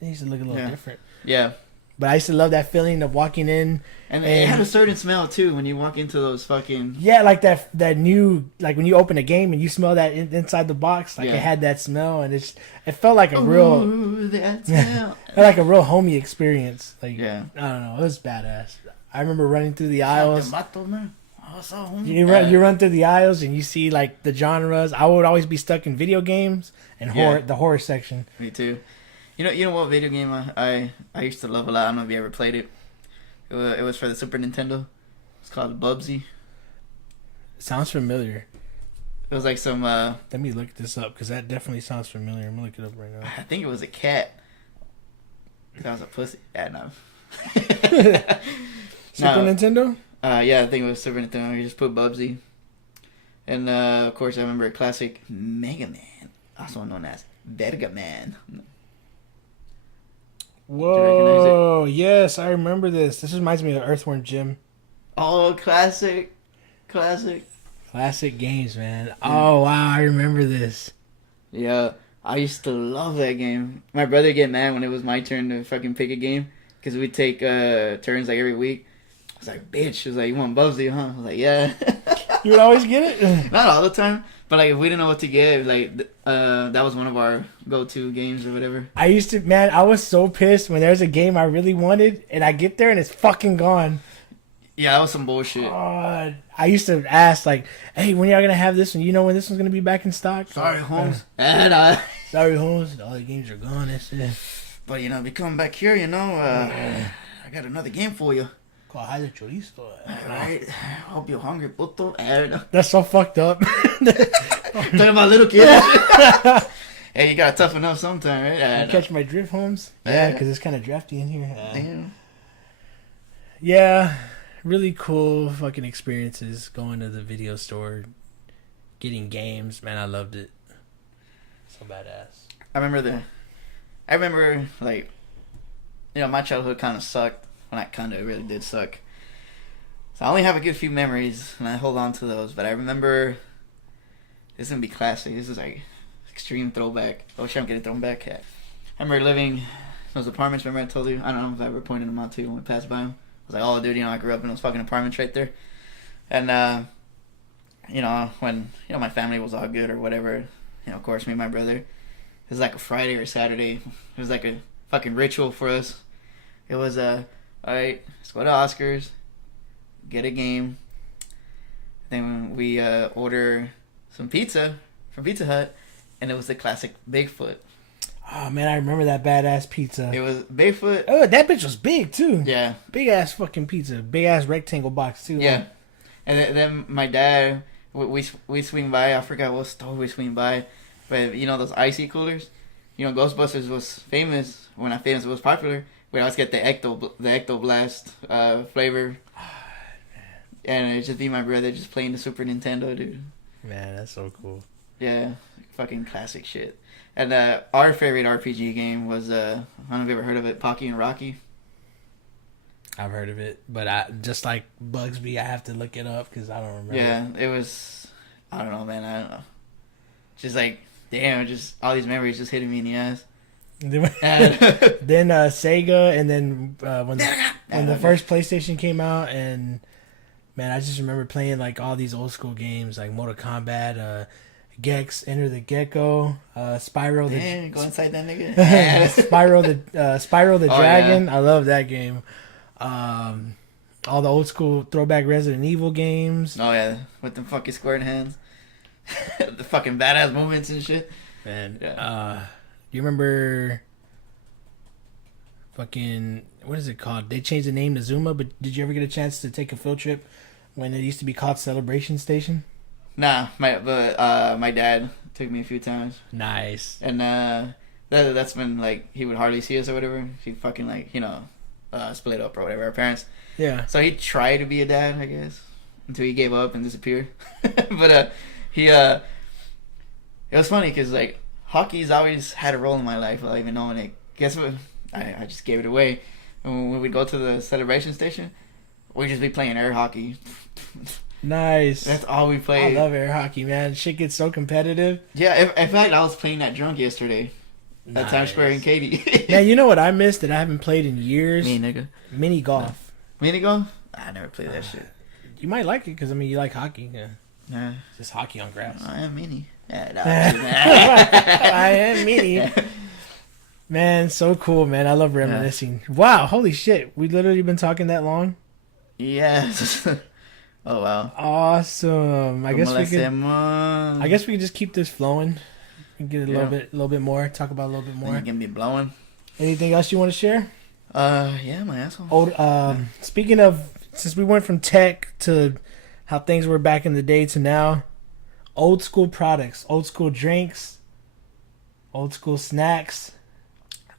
They used to look a little Yeah. different. Yeah. But I used to love that feeling of walking in. And it had a certain smell too when you walk into those fucking. Yeah, like that new, like when you open a game and you smell that inside the box, like Yeah. it had that smell, and it felt like a real, Ooh, that smell. like a real homey experience. Like, Yeah. I don't know, it was badass. I remember running through the aisles. Tomato, man. Oh, so homie. You run through the aisles and you see like the genres. I would always be stuck in video games and horror, Yeah. the horror section. Me too. You know what video game I used to love a lot. I don't know if you ever played it. It was for the Super Nintendo. It's called Bubsy. Sounds familiar. It was like some. Let me look this up because that definitely sounds familiar. I'm gonna look it up right now. I think it was a cat. That was a pussy. Yeah, no. Super No. Nintendo? Yeah, I think it was Super Nintendo. You just put Bubsy. And of course, I remember classic Mega Man, also known as Verga Man. Whoa! Yes, I remember this. This reminds me of Earthworm Jim. Oh, classic. Classic games, man. Oh wow, I remember this. Yeah. I used to love that game. My brother would get mad when it was my turn to fucking pick a game because we'd take turns like every week. I was like, bitch. She was like, you want Bubsy, huh? I was like, yeah. You would always get it? Not all the time, but like if we didn't know what to get, like that was one of our go-to games or whatever. I used to, man, I was so pissed when there's a game I really wanted and I get there and it's fucking gone. Yeah, that was some bullshit. I used to ask, like, hey, when y'all gonna have this one? You know when this one's gonna be back in stock? Sorry, Holmes. Sorry, Holmes. All the games are gone. That's it. But, you know, if you come back here, you know, I got another game for you. Called Hide the Chorizo. Alright. Hope you're hungry, puto. That's so fucked up. Talking about little kids. Hey, you gotta toughen up sometime, right? You catch my drift, Holmes? Yeah, because it's kind of drafty in here. Damn. Yeah, really cool fucking experiences going to the video store, getting games. Man, I loved it. So badass. I remember, like, you know, my childhood kind of sucked. Well, not kind of, it really did suck. So I only have a good few memories, and I hold on to those. But I remember, this is going to be classic. This is, like, extreme throwback. Oh, shit, I'm getting thrown back at. I remember living in those apartments, remember I told you? I don't know if I ever pointed them out to you when we passed by them. I was like, oh, dude, you know, I grew up in those fucking apartments right there. And, you know, when, you know, my family was all good or whatever, you know, of course, me and my brother, it was like a Friday or Saturday. It was like a fucking ritual for us. It was, all right, let's go to Oscar's, get a game. Then we order some pizza from Pizza Hut, and it was the classic Bigfoot. Oh, man, I remember that badass pizza. It was Bigfoot. Oh, that bitch was big, too. Yeah. Big ass fucking pizza. Big ass rectangle box, too. Yeah. And then my dad, we swing by. I forgot what store we swing by. But, you know, those icy coolers? You know, Ghostbusters was famous. Well, not famous, it was popular. We always get the Ecto Blast flavor. And it'd just be my brother just playing the Super Nintendo, dude. Man, that's so cool. Yeah. Fucking classic shit. And our favorite RPG game was, I don't know if you ever heard of it, Pocky and Rocky. I've heard of it, but I just like Bugsby, I have to look it up because I don't remember. Yeah, it was, I don't know, man, I don't know. Just like, damn, just all these memories just hitting me in the ass. Then Sega, and then when the first PlayStation came out, and man, I just remember playing like all these old school games like Mortal Kombat, Gex, Enter the Gecko, Spyro. Go inside that nigga. Spyro the Dragon. Yeah. I love that game. All the old school throwback Resident Evil games. Oh yeah, with the fucking squared hands, the fucking badass movements and shit. Man, Yeah. you remember? Fucking, what is it called? They changed the name to Zuma, but did you ever get a chance to take a field trip when it used to be called Celebration Station? Nah, my dad took me a few times. Nice. And that's when like he would hardly see us or whatever. He fucking like, you know, split up or whatever, our parents. Yeah. So he tried to be a dad, I guess, until he gave up and disappeared. But it was funny because like hockey's always had a role in my life without even knowing it. Guess what? I just gave it away. And when we'd go to the celebration station, we'd just be playing air hockey. Nice. That's all we played. I love air hockey, man. Shit gets so competitive. Yeah, in fact, I was playing that drunk yesterday at Times Square in Katy. Man, you know what I missed that I haven't played in years? Me, nigga. Mini golf. Mini golf? I never played that shit. You might like it because, I mean, you like hockey. Yeah. Yeah. Just hockey on grass. I am mini. Yeah, no, I am mini. Man, so cool, man. I love reminiscing. Yeah. Wow, holy shit. We literally been talking that long? Yes. Oh, wow. Awesome. I guess we could just keep this flowing and get a little bit more, talk about a little bit more. You can be blowing. Anything else you want to share? Yeah, my asshole. Speaking of, since we went from tech to how things were back in the day to now, old school products, old school drinks, old school snacks,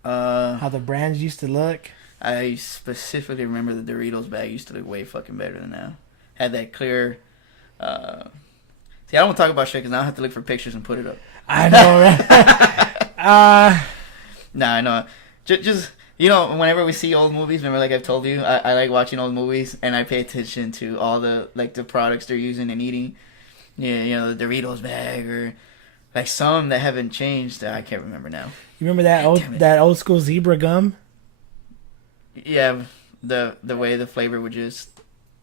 how the brands used to look. I specifically remember the Doritos bag used to look way fucking better than now. Had that clear. See, I don't want to talk about shit because now I have to look for pictures and put it up. I know, right? Nah, I know. Just you know, whenever we see old movies, remember, like I've told you, I like watching old movies and I pay attention to all the like the products they're using and eating. Yeah, you know, the Doritos bag or like some that haven't changed. I can't remember now. You remember that old school zebra gum? Yeah, the way the flavor would just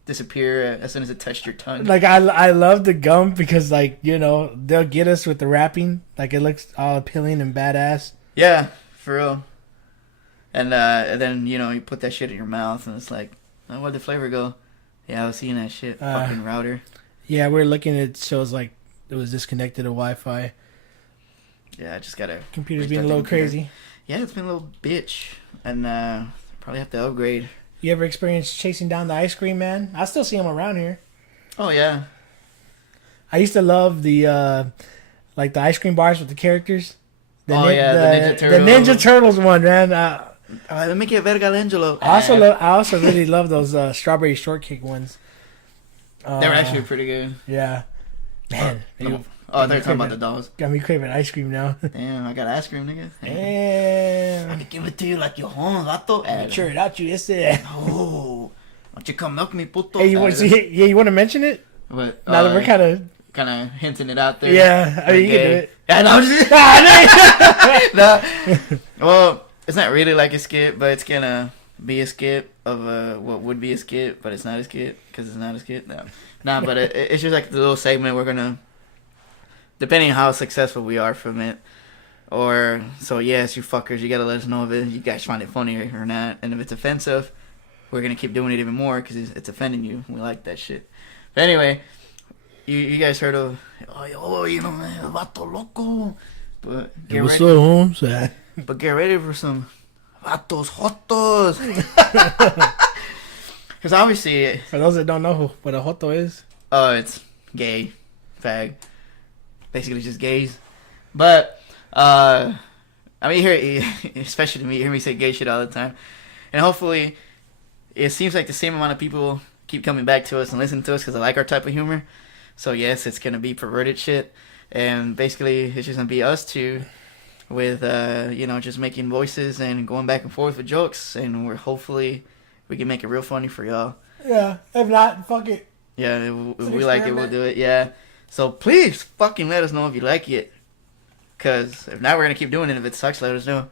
disappear as soon as it touched your tongue. Like I love the gum because like they'll get us with the wrapping. Like it looks all appealing and badass. Yeah, for real. And then you put that shit in your mouth and it's like, oh, where'd the flavor go? Yeah, I was seeing that shit. Fucking router. Yeah, we're looking at shows like it was disconnected to Wi-Fi. Yeah, I just gotta. Computer's being a little crazy. Yeah, it's been a little bitch, and probably have to upgrade. You ever experienced chasing down the ice cream man? I still see him around here. Oh yeah. I used to love the like the ice cream bars with the characters. The Ninja Turtles. The Ninja Turtles one, man. Let me get Verga Angelo. I also really love those strawberry shortcake ones. They're actually pretty good. Yeah. Man. They're talking about the dolls. Got me craving ice cream now. Damn, I got ice cream, nigga. Damn. I can give it to you like your home, vato. Sure it out you, yes. Oh, why don't you come milk me, puto? Hey, you want to mention it? What? Now that we're kind of hinting it out there. Yeah, I mean, you can do it. Yeah, no, well, it's not really like a skit, but it's gonna be a skit of what would be a skit, but it's not a skit because it's not a skit. No, but it's just like the little segment we're gonna, depending on how successful we are from it, or so yes, you fuckers, you gotta let us know if you guys find it funny or not, and if it's offensive, we're gonna keep doing it even more because it's offending you. We like that shit. But anyway. You guys heard of man, vato loco, but get What's ready. up, Holmes? But get ready for some vatos jotos. Because obviously, For those that don't know what a joto is, it's gay, fag, basically just gays. But I mean, especially to me, you hear me say gay shit all the time, and hopefully, it seems like the same amount of people keep coming back to us and listening to us because they like our type of humor. So yes, it's gonna be perverted shit, and basically it's just gonna be us two, with just making voices and going back and forth with jokes, and hopefully we can make it real funny for y'all. yeah. If not, fuck it. Yeah, if we like it, we'll do it. Yeah, so please fucking let us know if you like it, cause if not, we're gonna keep doing it. If it sucks, let us know.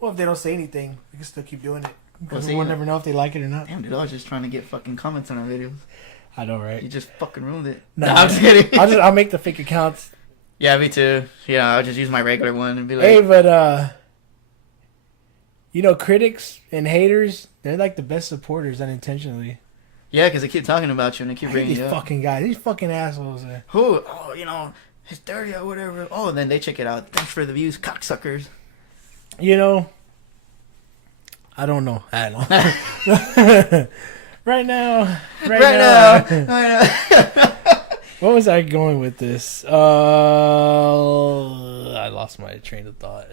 Well, if they don't say anything, we can still keep doing it because Well, we'll never know if they like it or not. Damn, dude, I was just trying to get fucking comments on our videos. I know, right? You just fucking ruined it. No, I'm just kidding. I'll make the fake accounts. Yeah, me too. Yeah, I'll just use my regular one and be like, Hey, but critics and haters, they're like the best supporters unintentionally. yeah, because they keep talking about you and they keep I hate bringing these you up. fucking guys, these fucking assholes. Who? Oh, Hysteria or whatever. Oh, and then they check it out. Thanks for the views, cocksuckers. I don't know. Right now. What was I going with this? I lost my train of thought.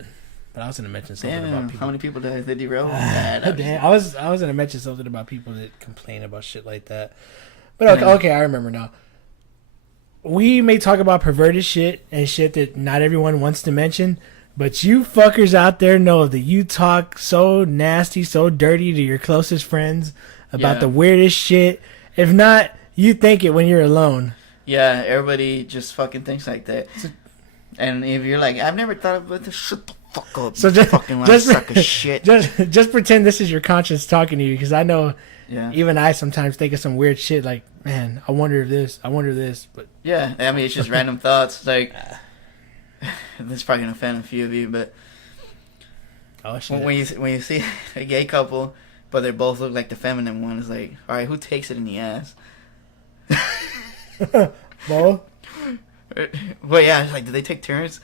But I was gonna mention something about people. How many people did they derail? Damn, I was gonna mention something about people that complain about shit like that. But okay, I remember now. We may talk about perverted shit and shit that not everyone wants to mention, but you fuckers out there know that you talk so nasty, so dirty to your closest friends about the weirdest shit. If not, you think it when you're alone. Yeah, everybody just fucking thinks like that. And if you're like, I've never thought about this, shut the fuck up. So you fucking suck of shit. Just pretend this is your conscience talking to you, because I know Yeah. even I sometimes think of some weird shit like, man, I wonder this, but Yeah, I mean, it's just random thoughts. Like, this is probably gonna offend a few of you, but when you see a gay couple, but they both look like the feminine one, it's like, all right, who takes it in the ass? Well, Well, yeah, it's like, do they take turns?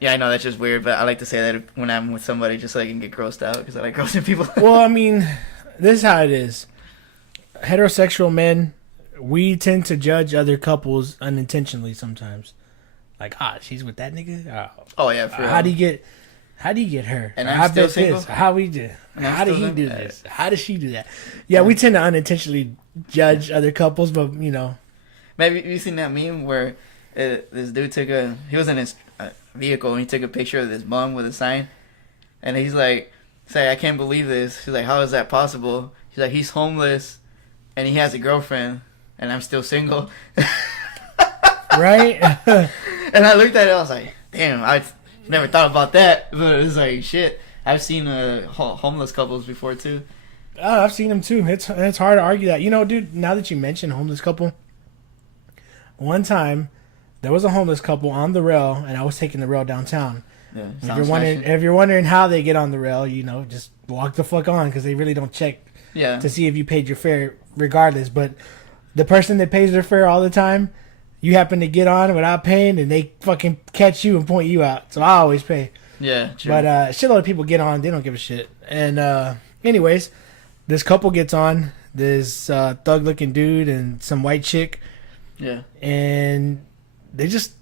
Yeah, I know that's just weird, but I like to say that when I'm with somebody, just so I can get grossed out, because I like grossing people. well, I mean, this is how it is. Heterosexual men, we tend to judge other couples unintentionally sometimes. Like, she's with that nigga. Oh yeah, for How do you get her? And Or, I'm I still bet single? this. How we do? And I'm How did still he do single? this? How does she do that? Yeah, we tend to unintentionally judge other couples, but Maybe you seen that meme where this dude he was in his vehicle and he took a picture of this bum with a sign, and he's like, "Say, I can't believe this." He's like, "How is that possible?" He's like, "He's homeless, and he has a girlfriend, and I'm still single." right? And I looked at it, I was like, damn, I never thought about that. But it was like, shit. I've seen homeless couples before, too. Oh, I've seen them, too. It's hard to argue that. You know, dude, now that you mention homeless couple, one time, there was a homeless couple on the rail, and I was taking the rail downtown. Yeah, If you're wondering how they get on the rail, you know, just walk the fuck on, because they really don't check to see if you paid your fare regardless. But the person that pays their fare all the time, you happen to get on without paying, and they fucking catch you and point you out. So I always pay. Yeah, true. But shitload of people get on, they don't give a shit. And anyways, this couple gets on, this thug looking dude and some white chick. Yeah. And they just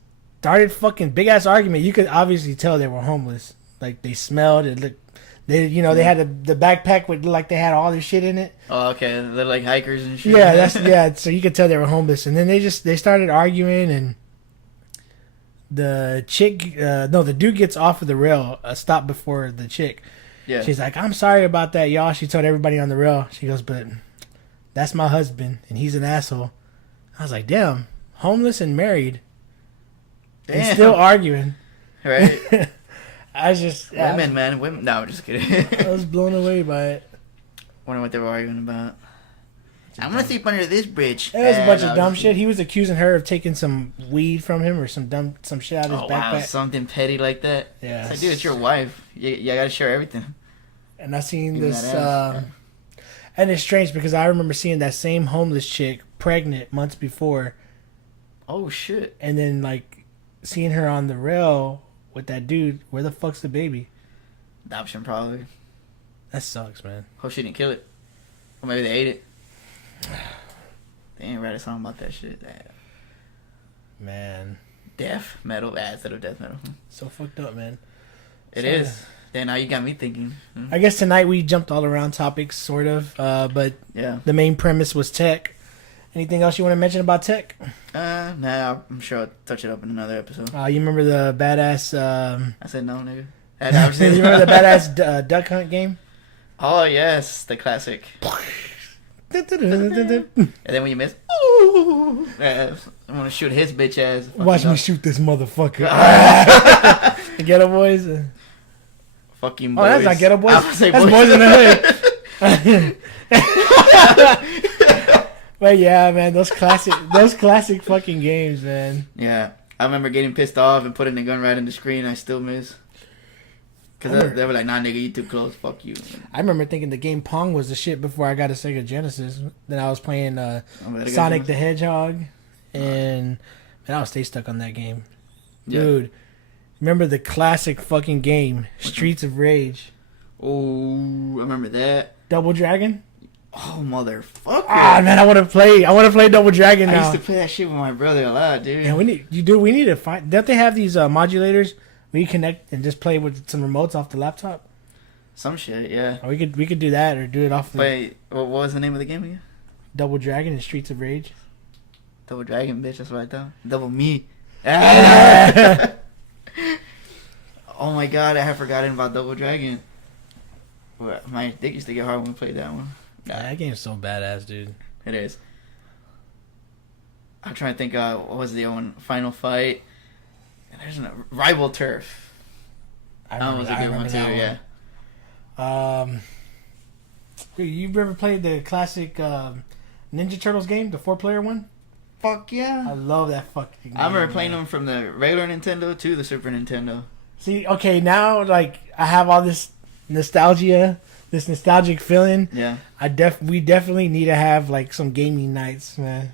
started fucking big ass argument. You could obviously tell they were homeless. Like they smelled it. Looked, they they had the backpack with like they had all their shit in it. Oh, okay. They're like hikers and shit. Yeah, so you could tell they were homeless. And then they started arguing, and the the dude gets off of the rail, a stop before the chick. Yeah. She's like, I'm sorry about that, y'all. She told everybody on the rail. She goes, but that's my husband, and he's an asshole. I was like, damn, homeless and married. And still arguing. Right. I was just... Women. No, I'm just kidding. I was blown away by it. Wonder what they were arguing about. I'm going to sleep under this bridge. It was a bunch of dumb shit. He was accusing her of taking some weed from him or some shit out of his backpack. Wow, something petty like that. Yeah. It's like, dude, it's your wife. You got to share everything. And I seen Even this... that and it's strange because I remember seeing that same homeless chick pregnant months before. Oh, shit. And then, like, seeing her on the rail with that dude. Where the fuck's the baby? Adoption, probably. That sucks, man. Hope she didn't kill it. Or maybe they ate it. They ain't write a song about that shit. Man. Death metal, instead of death metal. So fucked up, man. It is. Then now you got me thinking. I guess tonight we jumped all around topics, sort of. But yeah, the main premise was tech. Anything else you want to mention about tech? Nah, I'm sure I'll touch it up in another episode. You remember the badass... I said no, nigga. You remember the badass duck hunt game? Oh, yes. The classic. And then when you miss, ooh, I'm gonna shoot his bitch ass. Watch me shoot this motherfucker. The Ghetto Boys. Fucking boys. Oh, that's not Ghetto Boys. That's boys. Boys in the Hood. But yeah, man, those classic fucking games, man. Yeah, I remember getting pissed off and putting the gun right in the screen. I still miss. Because they were like, nah, nigga, you too close. Fuck you. I remember thinking the game Pong was the shit before I got a Sega Genesis. Then I was playing Sonic the Hedgehog. And man, I would stay stuck on that game. Dude, remember the classic fucking game, Streets of Rage? Oh, I remember that. Double Dragon? Oh, motherfucker. Ah, man, I want to play Double Dragon now. I used to play that shit with my brother a lot, dude. Yeah, we need to find... Don't they have these modulators where you connect and just play with some remotes off the laptop? Some shit, yeah. Or we could do that or do it off the... Wait, what was the name of the game again? Double Dragon and Streets of Rage. Double Dragon, bitch, that's what I thought. Double me. Oh my god, I had forgotten about Double Dragon. My dick used to get hard when we played that one. Nah, that game's so badass, dude. It is. I'm trying to think, what was the one? Final Fight. And there's a Rival Turf. That was a good one too, yeah. Dude, you ever played the classic Ninja Turtles game, the 4-player one? Fuck yeah. I love that fucking game. I remember playing them from the regular Nintendo to the Super Nintendo. See, okay, now, like, I have all this nostalgia, this nostalgic feeling. Yeah. We definitely need to have, like, some gaming nights, man.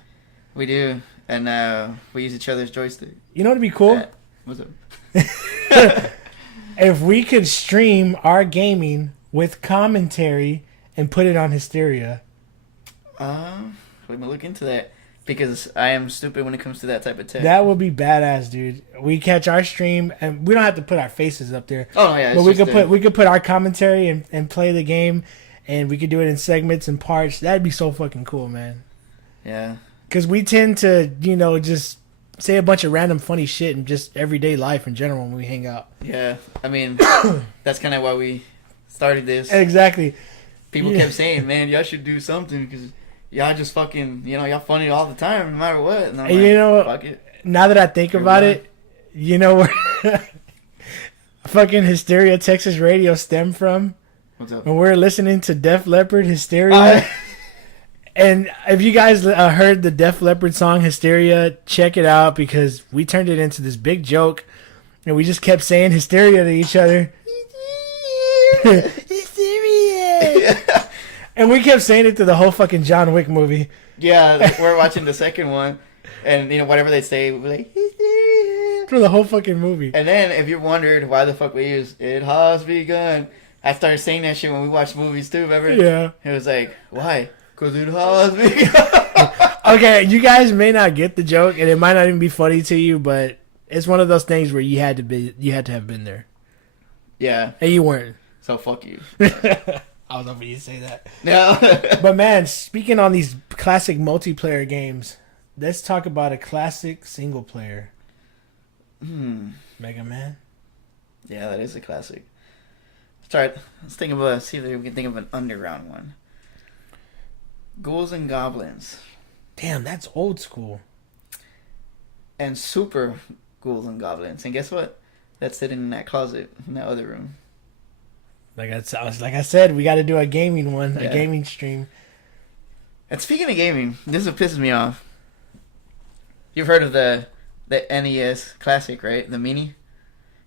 We do. And we use each other's joystick. You know what would be cool? What's up? If we could stream our gaming with commentary and put it on Hysteria. Let me look into that. Because I am stupid when it comes to that type of tech. That would be badass, dude. We catch our stream, and we don't have to put our faces up there. Oh no, yeah. But we could put our commentary and play the game, and we could do it in segments and parts. That'd be so fucking cool, man. Yeah. Because we tend to, just say a bunch of random funny shit in just everyday life in general when we hang out. Yeah. I mean, that's kind of why we started this. Exactly. People kept saying, man, y'all should do something because y'all just fucking, y'all funny all the time no matter what. And I'm like, fuck it. Now that I think about it, You know where fucking Hysteria Texas radio stemmed from? What's up? When we're listening to Def Leppard Hysteria. And if you guys heard the Def Leppard song Hysteria, check it out because we turned it into this big joke and we just kept saying Hysteria to each other. Hysteria! And we kept saying it to the whole fucking John Wick movie. Yeah, we're watching the second one, and you know whatever they say, we're like Hysteria. For the whole fucking movie. And then if you wondered why the fuck we use "It Has Begun," I started saying that shit when we watched movies too. Remember? Yeah. It was like, why? Because it has begun. Okay, you guys may not get the joke, and it might not even be funny to you, but it's one of those things where you had to have been there, Yeah. and you weren't. So fuck you. I was hoping you'd say that. No. But man, speaking on these classic multiplayer games, let's talk about a classic single player. Mega Man. Yeah, that is a classic. Let's think of see if we can think of an underground one. Ghouls and Goblins. Damn, that's old school. And Super Ghouls and Goblins. And guess what? That's sitting in that closet in that other room. Like I said, we got to do a gaming one, Yeah. a gaming stream. And speaking of gaming, this is what pisses me off. You've heard of the NES Classic, right? The Mini?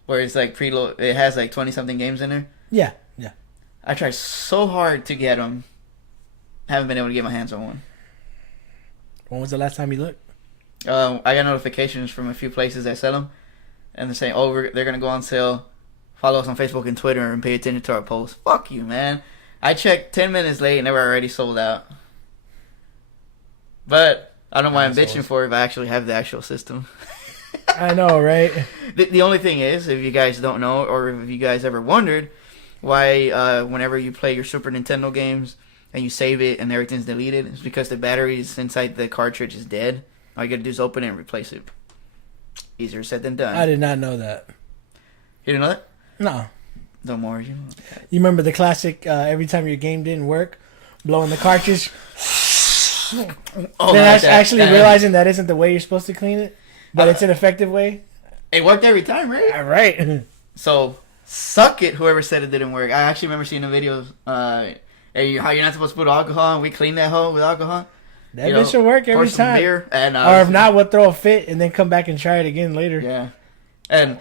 Where it's like preload. It has like 20-something games in there. Yeah. I tried so hard to get them. Haven't been able to get my hands on one. When was the last time you looked? I got notifications from a few places that sell them. And they're saying, they're going to go on sale. Follow us on Facebook and Twitter and pay attention to our posts. Fuck you, man. I checked 10 minutes late and they were already sold out. But I don't know why I'm bitching for it if I actually have the actual system. I know, right? The only thing is, if you guys don't know, or if you guys ever wondered, why whenever you play your Super Nintendo games and you save it and everything's deleted, it's because the batteries inside the cartridge is dead. All you gotta do is open it and replace it. Easier said than done. I did not know that. You didn't know that? No. No more. You remember the classic, every time your game didn't work, blowing the cartridge? Oh, then actually realizing that isn't the way you're supposed to clean it, but it's an effective way. It worked every time, right? All right. So, suck it, whoever said it didn't work. I actually remember seeing the videos, how you're not supposed to put alcohol, and we cleaned that hole with alcohol. That bitch will work every time. Beer and, or if not, we'll throw a fit and then come back and try it again later. Yeah. And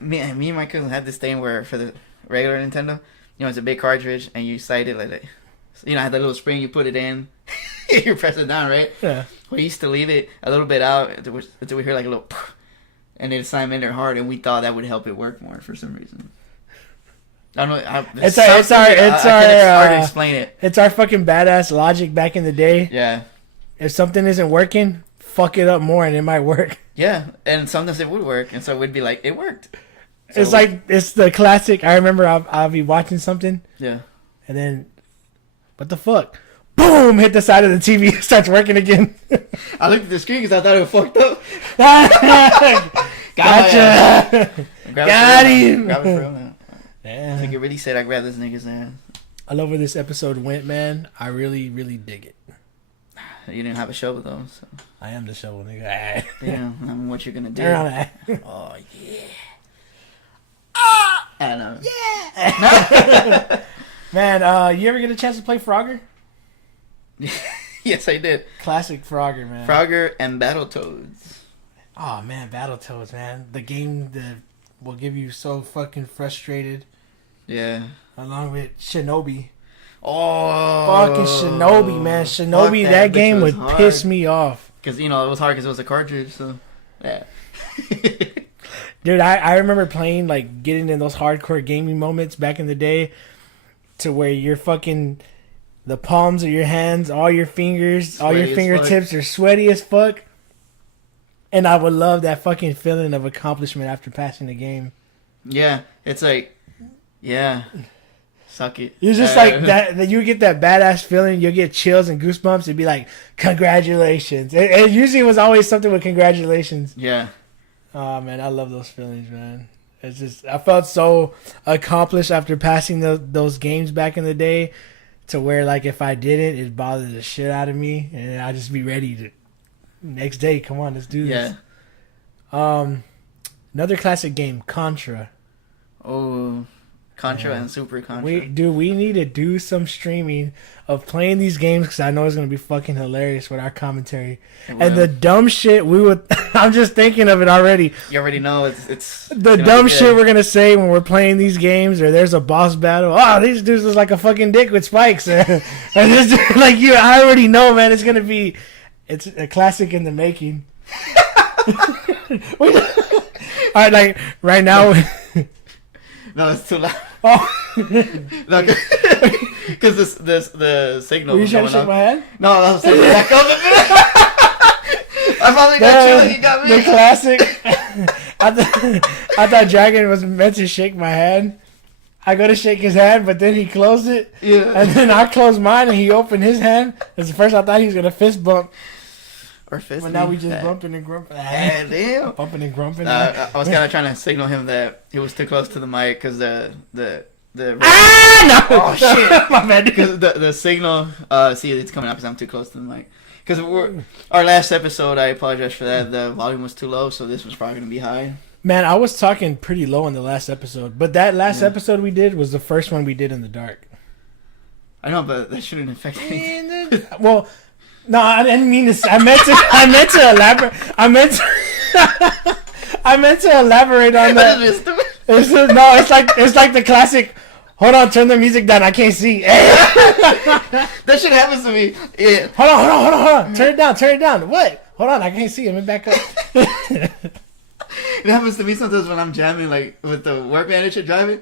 me and my cousin had this thing where for the regular Nintendo, it's a big cartridge and you sight it like, had the little spring, you put it in, you press it down, right? Yeah. We used to leave it a little bit out until we hear like a little, and it slam in there hard, and we thought that would help it work more for some reason. I don't know. It's hard to explain it. It's our fucking badass logic back in the day. Yeah. If something isn't working, fuck it up more and it might work. Yeah, and sometimes it would work, and so we'd be like, it worked. So it's the classic. I remember I'll be watching something. Yeah. And then, what the fuck? Boom! Hit the side of the TV. It starts working again. I looked at the screen because I thought it was fucked up. Gotcha. Got him. Grab it for real now. Yeah. I think it really said I grabbed this nigga's ass. I love where this episode went, man. I really, really dig it. You didn't have a shovel though, so. I am the shovel, nigga. Yeah, I mean, what you're gonna do? Oh yeah. I know. Yeah. Man, you ever get a chance to play Frogger? Yes, I did. Classic Frogger, man. Frogger and Battletoads. Oh man, Battletoads, man. The game that will give you so fucking frustrated. Yeah. Along with Shinobi. Oh. Fucking Shinobi, man. Shinobi, that game would piss me off. Because, it was hard because it was a cartridge, so. Yeah. Dude, I remember playing, like, getting in those hardcore gaming moments back in the day to where you're fucking. The palms of your hands, all your fingers, all your fingertips are sweaty as fuck. And I would love that fucking feeling of accomplishment after passing the game. Yeah, it's like, yeah, suck it. It's just like that you get that badass feeling, you'll get chills and goosebumps. It'd be like, congratulations. It usually was always something with congratulations. Yeah. Oh, man, I love those feelings, man. It's just, I felt so accomplished after passing those games back in the day. To where, like, if I didn't, it bothered the shit out of me. And I'd just be ready to... Next day, come on, let's do this. Yeah. Another classic game, Contra. Oh, Contra and Super Contra. We need to do some streaming of playing these games because I know it's gonna be fucking hilarious with our commentary and the dumb shit we would. I'm just thinking of it already. You already know it's the dumb shit we're gonna say when we're playing these games, or there's a boss battle. Oh, these dudes is like a fucking dick with spikes, and this like you. I already know, man. It's gonna be. It's a classic in the making. All right, like right now. No, it's too loud. Oh. No, because the signal. Were you was trying to going shake up. my hand? No, I was saying back up. I finally got you. You got me. The classic. I thought Dragon was meant to shake my hand. I go to shake his hand, but then he closed it. Yeah. And then I closed mine, and he opened his hand. At first, I thought he was gonna fist bump. Or fist. But now we just bumping and grumping. Damn. Bumping and grumping. I was kind of trying to signal him that he was too close to the mic because the No! Oh shit! My bad. Because the signal. See, it's coming up because I'm too close to the mic. Because our last episode, I apologize for that. The volume was too low, so this was probably gonna be high. Man, I was talking pretty low in the last episode, but that last episode we did was the first one we did in the dark. I know, but that shouldn't affect anything. Well, no, I didn't mean to. I meant to elaborate. I meant to elaborate on that. It's like the classic. Hold on, turn the music down. I can't see. That shit happens to me. Yeah. Hold on. Turn it down. What? Hold on, I can't see. Let me back up. It happens to me sometimes when I'm jamming, like with the work manager driving.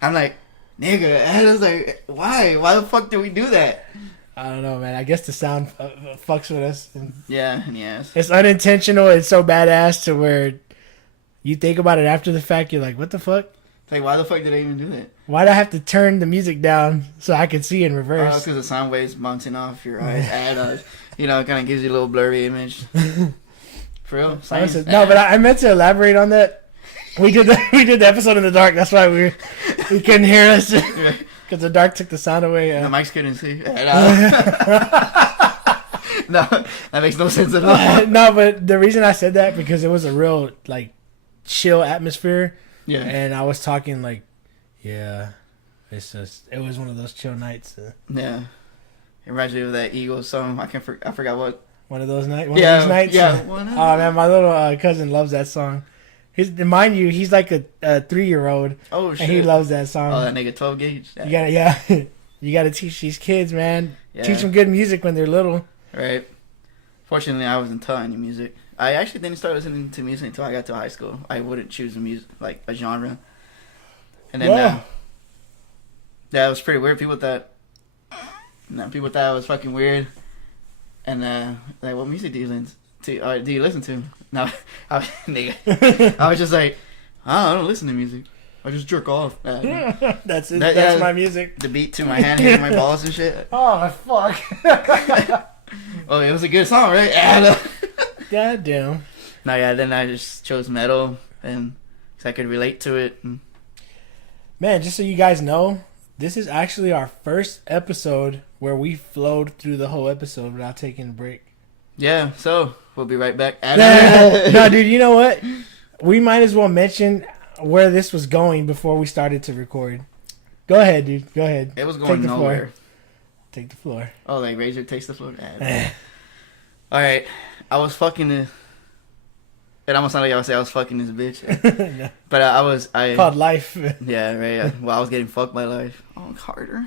I'm like, nigga, and I was like, why? Why the fuck do we do that? I don't know, man. I guess the sound fucks with us. Yeah, yes. It's unintentional. It's so badass to where you think about it after the fact. You're like, what the fuck? Like, why the fuck did I even do that? Why'd I have to turn the music down so I could see in Oh, reverse? it's because the sound waves bouncing off your eyes. And, you know, it kind of gives you a little blurry image. For real? Science. No, but I meant to elaborate on that. We did the episode in the dark. That's why we couldn't hear us because the dark took the sound away. The mics couldn't see. No, that makes no sense at all. No, but the reason I said that because it was a real like chill atmosphere. Yeah. And I was talking like, yeah, it was one of those chill nights. Yeah. It reminds me of that Eagles song. I forgot what. One of those nights. Yeah. Of these nights. Yeah. Oh man, my little cousin loves that song. Mind you, he's like a 3-year-old. Oh shit. And he loves that song. Oh, that nigga 12 gauge. You gotta teach these kids, man. Yeah. Teach them good music when they're little. Right. Fortunately, I wasn't taught any music. I actually didn't start listening to music until I got to high school. I wouldn't choose a genre. And then, yeah, it was pretty weird. People thought I was fucking weird. And like, what music do you listen to? Do you listen to? No, nigga. I was just like, I don't listen to music. I just jerk off. That's it. That's my music. The beat to my hand hitting my balls and shit. Oh fuck. Oh, it was a good song, right? God damn. No, yeah. Then I just chose metal, and cause I could relate to it. And... Man, just so you guys know, this is actually our first episode where we flowed through the whole episode without taking a break. Yeah, so we'll be right back. No, dude, you know what? We might as well mention where this was going before we started to record. Go ahead, dude. Go ahead. It was going nowhere. Take the floor. Oh, like Razor takes the floor? All right. I was fucking the... It almost sounded like I would say I was fucking this bitch. No. But I... Called life. Yeah, right. Well, I was getting fucked by life. Oh, harder.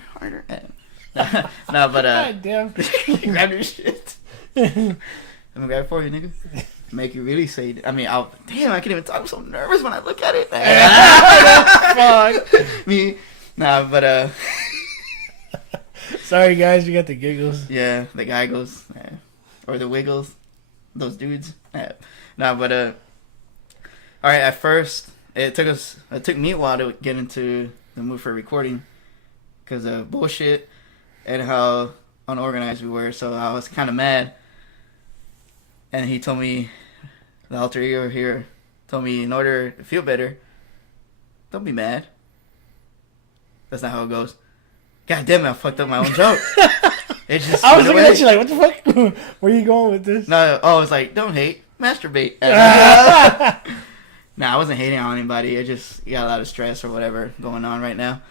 No, but... God damn. Grab your shit. Let me grab it for you, nigga. Make you really say it. I mean, damn, I can't even talk. I'm so nervous when I look at it. Fuck. Me. Nah, but... Sorry, guys. You got the giggles. Yeah, the giggles. Or the wiggles. Those dudes. Nah, but... Alright, at first, it took me a while to get into the mood for recording. Because of bullshit. And how unorganized we were. So I was kind of mad. And he told me, the alter ego here, told me in order to feel better, don't be mad. That's not how it goes. God damn it, I fucked up my own joke. It just I was looking at you like, what the fuck? Where are you going with this? No, it's like, don't hate, masturbate. Nah, I wasn't hating on anybody. I just got a lot of stress or whatever going on right now.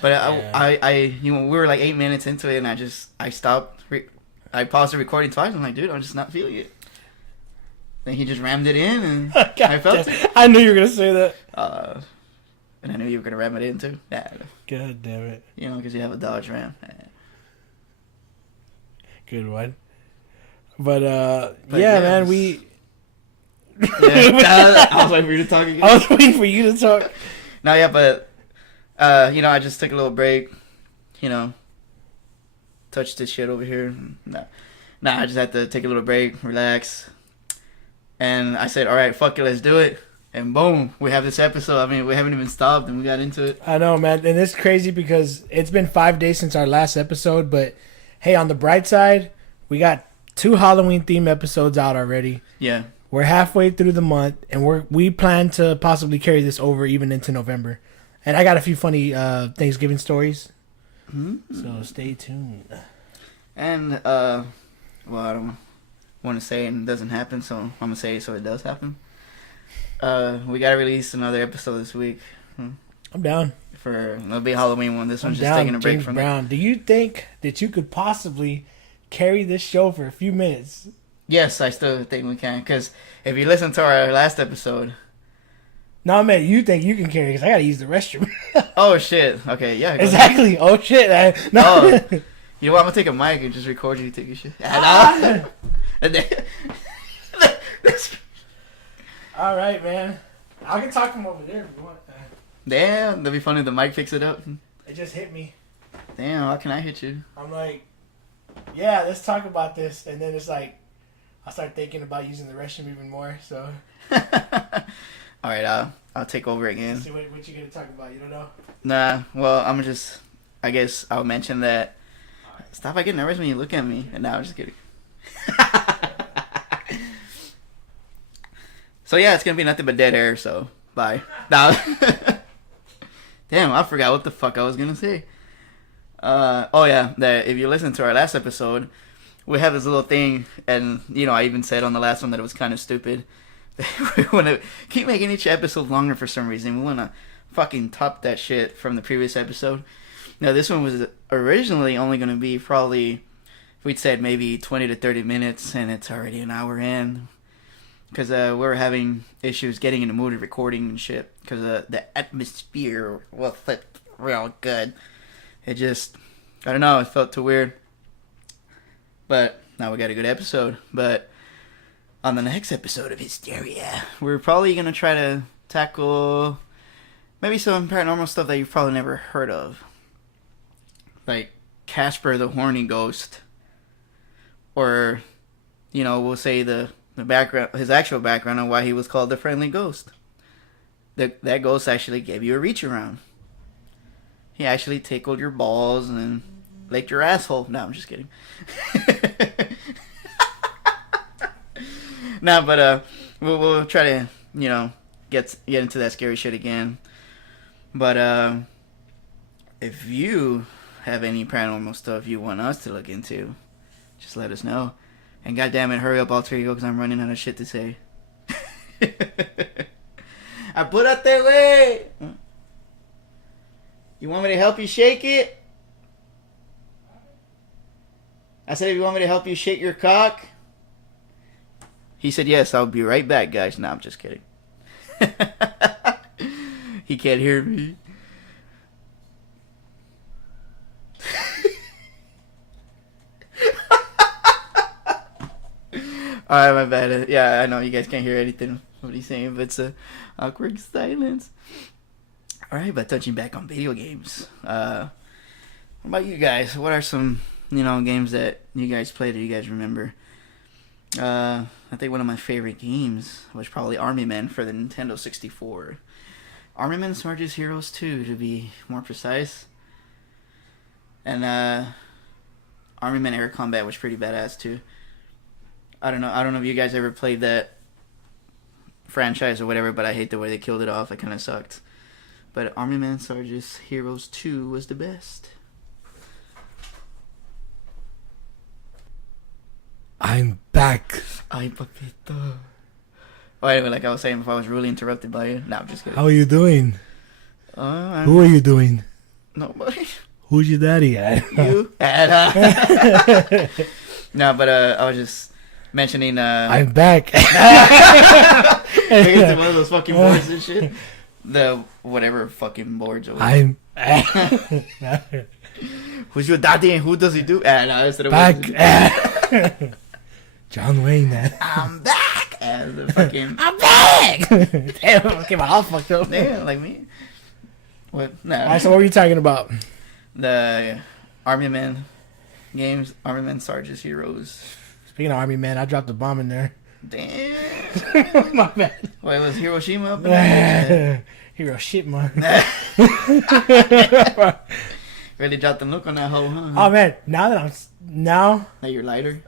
But Yeah. we were like 8 minutes into it, and I stopped. I paused the recording twice. I'm like, dude, I'm just not feeling it. Then he just rammed it in, and I felt it. I knew you were gonna say that. And I knew you were gonna ram it in too. Yeah, God damn it. you know, because you have a Dodge Ram. Good one. But But yeah, yeah, man, it was- we. Yeah, I was waiting for you to talk again. I was waiting for you to talk. No, yeah, but I just took a little break. Touched this shit over here. Nah, I just had to take a little break, relax, and I said, "All right, fuck it, let's do it." And boom, we have this episode. I mean, we haven't even stopped, and we got into it. I know, man, and it's crazy because it's been 5 days since our last episode. But hey, on the bright side, we got 2 Halloween theme episodes out already. Yeah, We're halfway through the month, and we plan to possibly carry this over even into November. And I got a few funny Thanksgiving stories, so stay tuned. and well, I don't want to say it and it doesn't happen, so I'm gonna say it so it does happen. We gotta release another episode this week. I'm down. It'll be a Halloween one. This I'm one's just down. taking a break James from Brown. Do you think that you could possibly carry this show for a few minutes? Yes, I still think we can, because if you listen to our last episode. No, man, you think you can carry it because I gotta use the restroom. Oh shit. Okay, yeah. go ahead. Exactly. Oh shit. No. Oh. You know what? I'm gonna take a mic and just record you taking shit. And then- All right, man. I can talk from over there if you want. Damn, that'd be funny if the mic picks it up. It just hit me. Damn, how can I hit you? I'm like, yeah, let's talk about this, and then it's like, I start thinking about using the restroom even more. So, All right, I'll take over again. see what you gonna talk about. You don't know? Nah, well, I guess I'll mention that. Stop! I get nervous when you look at me. And now I'm just kidding. So yeah, it's gonna be nothing but dead air. So bye. Now, damn, I forgot what the fuck I was gonna say. Oh yeah, that if you listen to our last episode, we have this little thing, and I even said on the last one that it was kind of stupid. We want to keep making each episode longer for some reason. We want to fucking top that shit from the previous episode. Now, this one was originally only going to be probably, we'd said maybe 20 to 30 minutes, and it's already an hour in. Because we're having issues getting in the mood of recording and shit. Because the atmosphere was real good. It just, I don't know, it felt too weird. But now we got a good episode. But on the next episode of Hysteria, we're probably going to try to tackle maybe some paranormal stuff that you've probably never heard of. Like Casper the Horny Ghost. Or, we'll say the background, his actual background on why he was called the Friendly Ghost. That ghost actually gave you a reach around. He actually tickled your balls and licked your asshole. No, I'm just kidding. No, but we'll try to get into that scary shit again. But if you have any paranormal stuff you want us to look into, just let us know. And goddamn it, hurry up, Alter Ego, because I'm running out of shit to say. I put out that way. You want me to help you shake it? I said, if you want me to help you shake your cock? He said, yes, I'll be right back, guys. No, I'm just kidding. He can't hear me. Alright, my bad. Yeah, I know you guys can't hear anything what he's saying, but it's a awkward silence. Alright, but touching back on video games. What about you guys? What are some, games that you guys played or you guys remember? I think one of my favorite games was probably Army Men for the Nintendo 64. Army Men Sarge's Heroes 2, to be more precise. And Army Men Air Combat was pretty badass too. I don't know if you guys ever played that franchise or whatever, but I hate the way they killed it off. It kind of sucked. But Army Men Sarge's Heroes 2 was the best. I'm back. Ay, papito. Well, anyway, like I was saying, if I was really interrupted by you, no, I'm just kidding. How are you doing? I'm Who are you doing? nobody. Who's your daddy at? You. No, but I was just mentioning. I'm back. It's one of those fucking boards and shit. The whatever fucking boards. Or I'm who's your daddy and who does he do? No, instead of back. John Wayne, man. I'm back. The fucking. I'm back. Damn, I came all fucked up. Yeah, like me. What? No. All right, so what were you talking about? The Army Men games, Army Men Sarge's Heroes. Speaking of Army Man, I dropped a bomb in there. Damn. My bad. Wait, was Hiroshima up in there? Hero shit, man. Really dropped the look on that hoe, huh? Oh man, now that That you're lighter?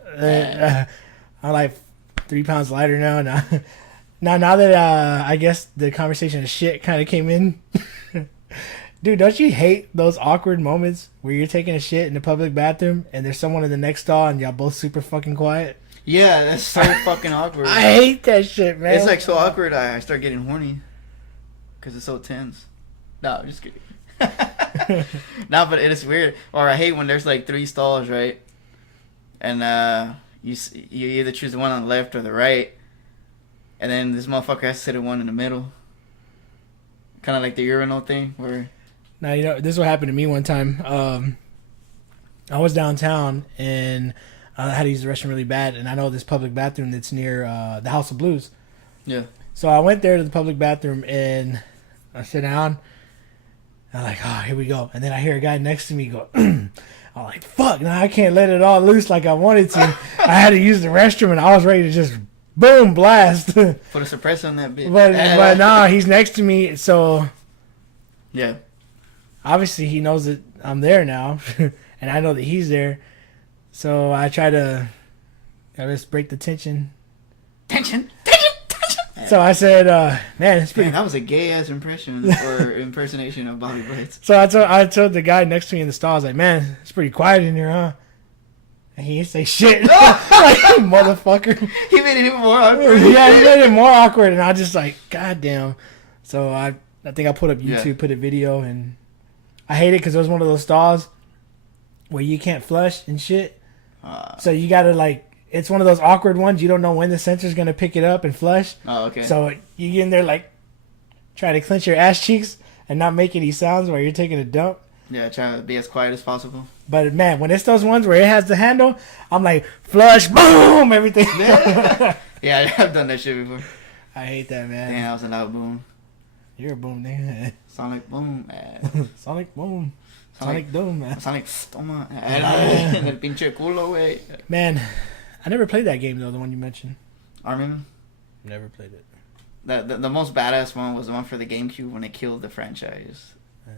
I'm like 3 pounds lighter now. Now that I guess the conversation of shit kind of came in. Dude, don't you hate those awkward moments where you're taking a shit in the public bathroom and there's someone in the next stall and y'all both super fucking quiet? Yeah, that's so fucking awkward. I hate that shit, man. It's like so awkward, I start getting horny. Because it's so tense. No, I'm just kidding. No, but it is weird. Or I hate when there's like 3 stalls, right? And you either choose the one on the left or the right. And then this motherfucker has to sit in one in the middle. Kind of like the urinal thing where... Now, you know, this is what happened to me one time. I was downtown and I had to use the restroom really bad. And I know this public bathroom that's near the House of Blues. Yeah. So I went there to the public bathroom and I sit down. I'm like, oh, here we go. And then I hear a guy next to me go, I'm like, fuck, now I can't let it all loose like I wanted to. I had to use the restroom and I was ready to just boom, blast. Put a suppressor on that bitch. But no, he's next to me. So Yeah. obviously he knows that I'm there now. And I know that he's there. So I try to, I just break the tension. Tension. So I said, man, it's pretty. Man, that was a gay ass impression or impersonation of Bobby Bites. So I told the guy next to me in the stall, I was like, man, it's pretty quiet in here, huh? And he didn't say shit. Like, motherfucker. He made it even more awkward. Yeah, he made it more awkward, and I just like, goddamn. So I think I put up YouTube, put a video, and I hate it because it was one of those stalls where you can't flush and shit. So you gotta like, it's one of those awkward ones. You don't know when the sensor's gonna pick it up and flush. Oh, okay. So you get in there like, try to clench your ass cheeks and not make any sounds while you're taking a dump. Yeah, try to be as quiet as possible. But man, when it's those ones where it has the handle, I'm like, flush, boom, everything. Yeah, I've done that shit before. I hate that, man. Damn, I was a loud boom. You're a boom, nigga. Sonic boom. Sonic boom. Sonic doom, man. Sonic toma. En el pinche culo, wey. Man, I never played that game though, the one you mentioned. Army Man? Never played it. The most badass one was the one for the GameCube when they killed the franchise.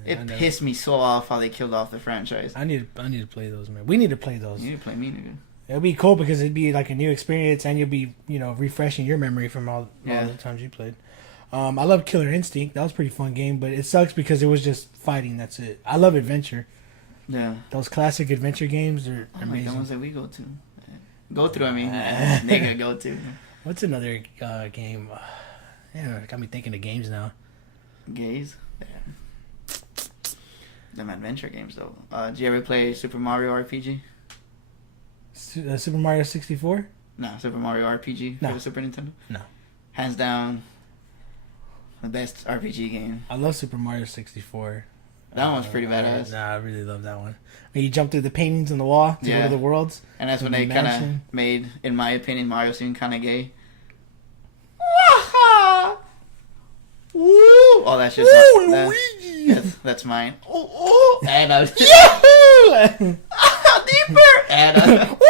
It pissed me so off how they killed off the franchise. I need to play those, man. We need to play those. You need to play me, nigga. It'll be cool because it'd be like a new experience and you'll be, you know, refreshing your memory from all the times you played. I love Killer Instinct. That was a pretty fun game, but it sucks because it was just fighting. That's it. I love adventure. Yeah. Those classic adventure games are amazing. Like the ones that we go to. Go through, I mean. Nigga, go to. What's another game? Yeah, got me thinking of games now. Gays? Yeah. Them adventure games, though. Did you ever play Super Mario RPG? Super Mario 64? No, Super Mario RPG for the Super Nintendo? No. Hands down, the best RPG game. I love Super Mario 64. That one was pretty badass. Nah, I really love that one. When you jump through the paintings on the wall to go to the worlds. And that's when they kind of made, in my opinion, Mario seem kind of gay. Woo! Oh, that's just that's mine. Oh, and I was just, deeper. And wow!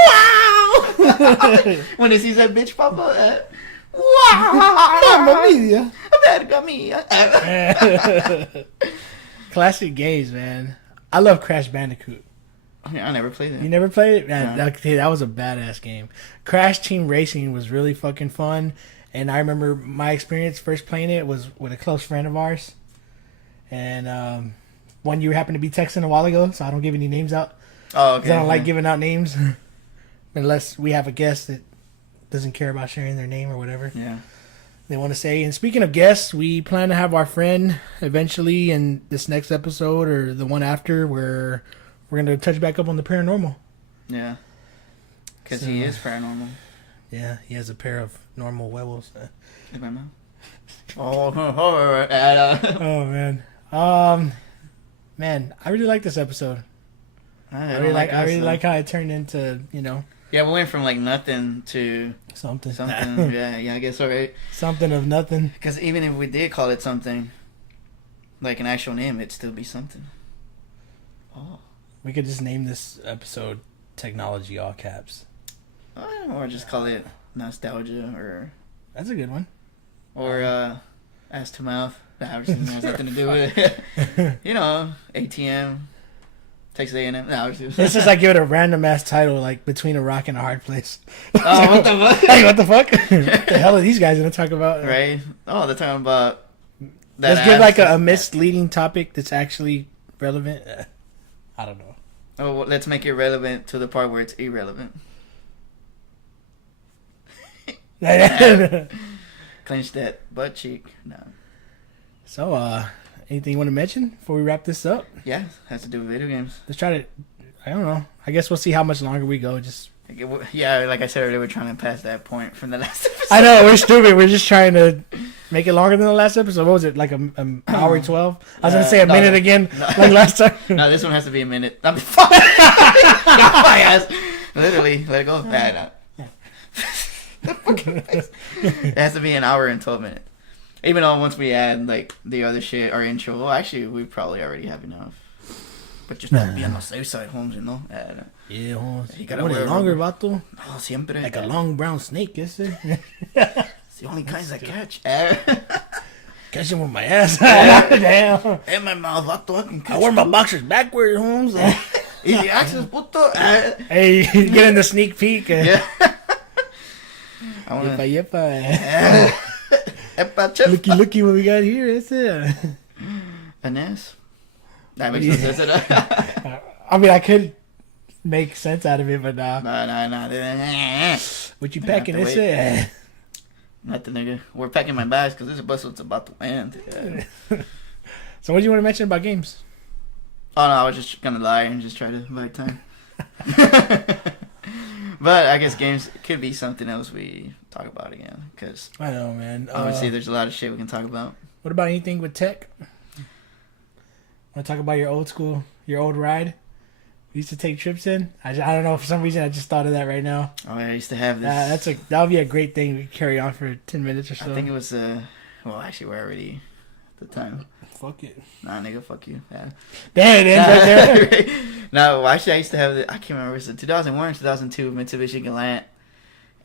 When he sees that bitch pop up, wow! Mamma mia! Classic games, man. I love Crash Bandicoot. I never played it. You never played it? Man, No. that was a badass game. Crash Team Racing was really fucking fun. And I remember my experience first playing it was with a close friend of ours. And one you happened to be texting a while ago, so I don't give any names out. Oh, okay. I don't like giving out names. Unless we have a guest that doesn't care about sharing their name or whatever. Yeah. they want to say. And speaking of guests, we plan to have our friend eventually in this next episode or the one after, where we're going to touch back up on the paranormal. Yeah. Because he is paranormal. Yeah, he has a pair of normal werewolves. In my mouth. Oh, oh, man. Man, I really like this episode. I really like how it turned into, Yeah, we went from like nothing to something. yeah, I guess, alright. Something of nothing. Because even if we did call it something, like an actual name, it'd still be something. Oh. We could just name this episode Technology All Caps. Or just call it Nostalgia, or... That's a good one. Or, Ass to Mouth. That obviously has nothing to do with it. ATM. Texas A&M. No, it's just like give it a random ass title, like Between a Rock and a Hard Place. Oh, what the fuck? Hey, what the fuck? What the hell are these guys gonna talk about? Right? Oh, they're talking about that. Let's give like a misleading topic that's actually relevant. I don't know. Oh, well, let's make it relevant to the part where it's irrelevant. Clench that butt cheek. No. So, anything you want to mention before we wrap this up? Yeah, has to do with video games. Let's try to. I don't know. I guess we'll see how much longer we go. Just. Yeah, like I said earlier, we're trying to pass that point from the last episode. I know, we're stupid. We're just trying to make it longer than the last episode. What was it, like an hour 12? I was going to say a minute again, like last time. No, this one has to be a minute. I mean, fuck! My ass. Literally, let it go. It has to be an hour and 12 minutes. Even though once we add, like, the other shit, our intro, well, actually, we probably already have enough. But just to be on the safe side, Holmes, Yeah, Holmes. You gotta want wear it longer, rubber. vato? Oh, siempre. Like a long brown snake, is it? It's the only kinds I catch. Catch him with my ass. Damn. In my mouth, vato, I can catch I wear my boxers backwards, Holmes. Easy access, puto. Hey, get in the sneak peek. Yeah. I wanna... Yepa. Looky what we got here. That's it. An ass? That makes no sense at all. I mean, I could make sense out of it, but nah. Nah. What you packing? That's it. Nothing, nigga. We're packing my bags because this episode's about to end. Yeah. So what do you want to mention about games? Oh, no, I was just gonna lie and just try to buy time. But I guess games could be something else we talk about again. Because I know, man. Obviously, there's a lot of shit we can talk about. What about anything with tech? Want to talk about your old ride? You used to take trips in? I don't know. For some reason, I just thought of that right now. Oh, I used to have this. That would be a great thing. We could carry on for 10 minutes or so. I think it was, well, actually, we're already at the time. Fuck it. Nah, nigga, fuck you. Yeah. Damn, it ends right there. No, actually, I used to have I can't remember. It was a 2001 or 2002 Mitsubishi Galant.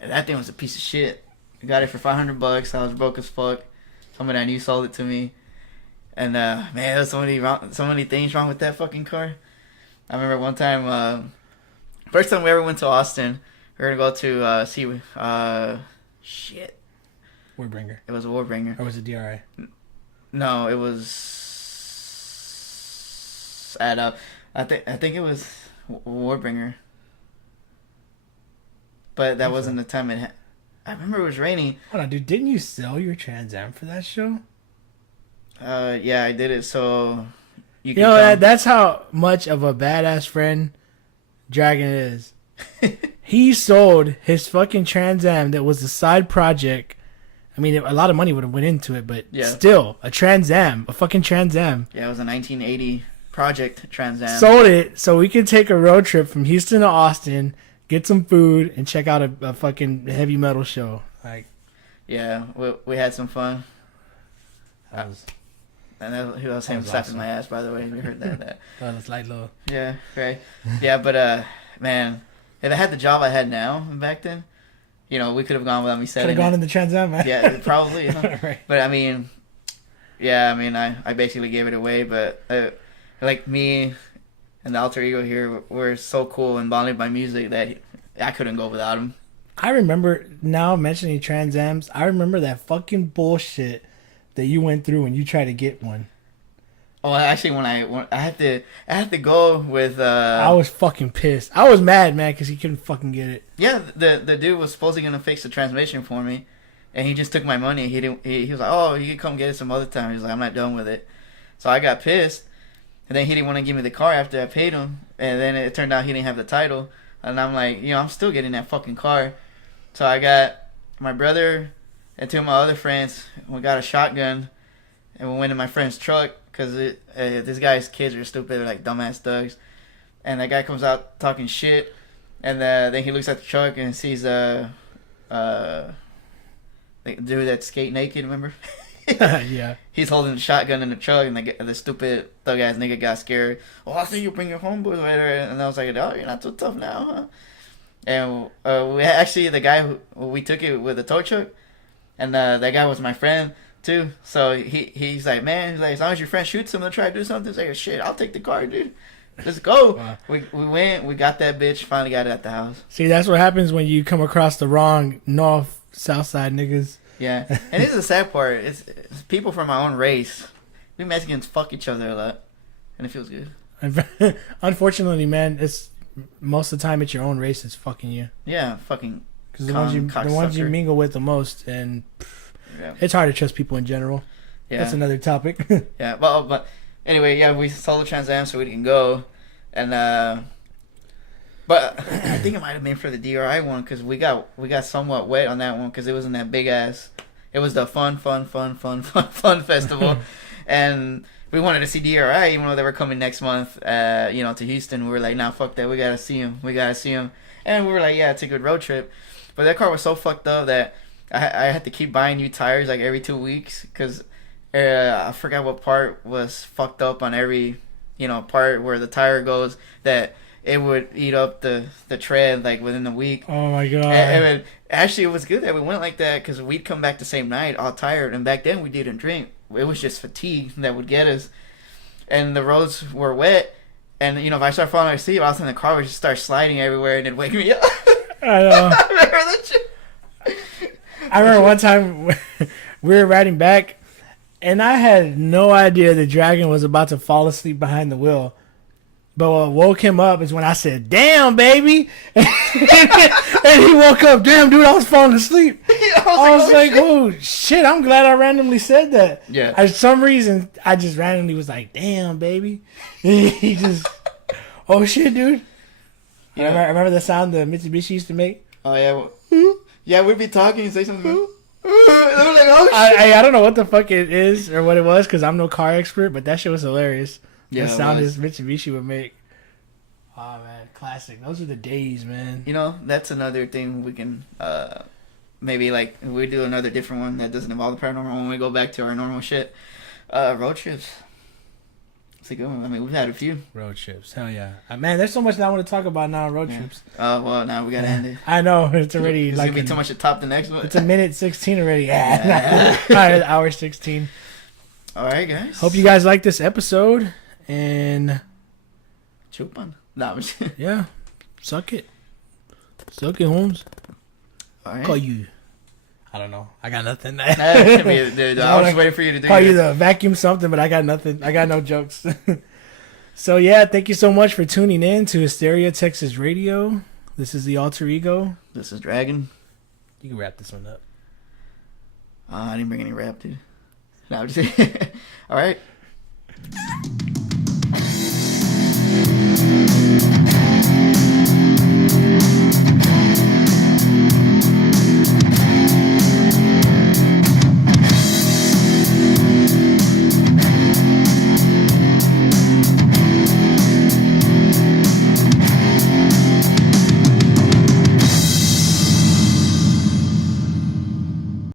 And that thing was a piece of shit. I got it for $500. I was broke as fuck. Somebody I knew sold it to me. And, man, there was so many things wrong with that fucking car. I remember one time, first time we ever went to Austin, we were going to go to see, shit. Warbringer. It was a Warbringer. Or was it DRI? No, it was at I think it was Warbringer. But that wasn't the time I remember it was raining. Hold on, dude. Didn't you sell your Trans Am for that show? Yeah, I did it so you know, that's how much of a badass friend Dragon is. He sold his fucking Trans Am that was a side project. I mean, a lot of money would have went into it, but still, a Trans Am, a fucking Trans Am. Yeah, it was a 1980 project Trans Am. Sold it so we could take a road trip from Houston to Austin, get some food, and check out a fucking heavy metal show. Like, yeah, we had some fun. And he was him slapping awesome. my ass, by the way. We heard that. Oh, that's light low. Yeah, right. Yeah, but man, if I had the job I had now back then, you know, we could have gone without me selling. Could have gone in the Trans Am, man. Yeah, probably. You know? Right. But I mean, I basically gave it away. But like me and the alter ego here, we're so cool and bonded by music that I couldn't go without him. I remember now mentioning Trans Ams. I remember that fucking bullshit that you went through when you tried to get one. Oh, actually, when I had to go with. I was fucking pissed. I was mad, man, because he couldn't fucking get it. Yeah, the dude was supposedly gonna fix the transmission for me, and he just took my money. He didn't. He was like, "Oh, you can come get it some other time." He's like, "I'm not done with it." So I got pissed, and then he didn't want to give me the car after I paid him. And then it turned out he didn't have the title, and I'm like, I'm still getting that fucking car. So I got my brother and two of my other friends. We got a shotgun, and we went in my friend's truck because this guy's kids are stupid, they're like dumbass thugs. And that guy comes out talking shit, and then he looks at the truck and sees the dude that skate naked. Remember? Yeah. He's holding the shotgun in the truck, and the stupid thug ass nigga got scared. Oh, I think you bring your homeboys later, and I was like, oh, you're not so tough now, huh? And we actually, the guy who we took it with the tow truck, and that guy was my friend too. So he's like, man, he's like, as long as your friend shoots him, they'll try to do something. He's like, shit, I'll take the car, dude. Let's go. Wow. We went, we got that bitch, finally got it at the house. See, that's what happens when you come across the wrong north, south side niggas. Yeah, and this is the sad part. It's people from my own race. We Mexicans fuck each other a lot, and it feels good. Unfortunately, man, it's most of the time it's your own race that's fucking you. Yeah, fucking. Because the ones you mingle with the most, and it's hard to trust people in general. Yeah, that's another topic. Yeah, but anyway, yeah, we sold the Trans Am so we can go, and but I think it might have been for the DRI one because we got somewhat wet on that one because it wasn't that big ass. It was the fun festival, and we wanted to see DRI even though they were coming next month, to Houston. We were like, nah, fuck that, we gotta see him, and we were like, yeah, it's a good road trip. But that car was so fucked up that I had to keep buying new tires like every 2 weeks because I forgot what part was fucked up on every part where the tire goes that it would eat up the tread like within the week. Oh my god! And actually, it was good that we went like that because we'd come back the same night all tired, and back then we didn't drink. It was just fatigue that would get us, and the roads were wet. And if I start falling asleep, all of a sudden the car would just start sliding everywhere, and it'd wake me up. I know. I remember one time we were riding back, and I had no idea the dragon was about to fall asleep behind the wheel. But what woke him up is when I said, "Damn, baby," and he woke up. Damn, dude, I was falling asleep. I was like, "Oh shit!" I'm glad I randomly said that. Yeah. For some reason, I just randomly was like, "Damn, baby." He just, oh shit, dude. Yeah. I remember the sound the Mitsubishi used to make. Oh yeah, yeah. We'd be talking and say something. Like, oh, shit. I don't know what the fuck it is or what it was because I'm no car expert, but that shit was hilarious. Yeah, the sound this Mitsubishi would make. Oh man, classic. Those are the days, man. That's another thing we can maybe like we do another different one that doesn't involve the paranormal when we go back to our normal shit. Road trips. It's a good one. I mean, we've had a few road trips. Hell yeah, man. There's so much that I want to talk about now. Road trips. Oh well, now we gotta end it. I know it's already it's gonna be too much to top the next one. It's a minute 16 already. Yeah. All right, hour 16. All right, guys. Hope you guys like this episode. And chupan. Nah, yeah, suck it, Holmes. All right. Call you. I don't know. I got nothing. I was just waiting for you to do. Call you the vacuum something, but I got nothing. I got no jokes. So yeah, thank you so much for tuning in to Hysteria Texas Radio. This is the Alter Ego. This is Dragon. You can wrap this one up. I didn't bring any rap, dude. No, I'm just all right.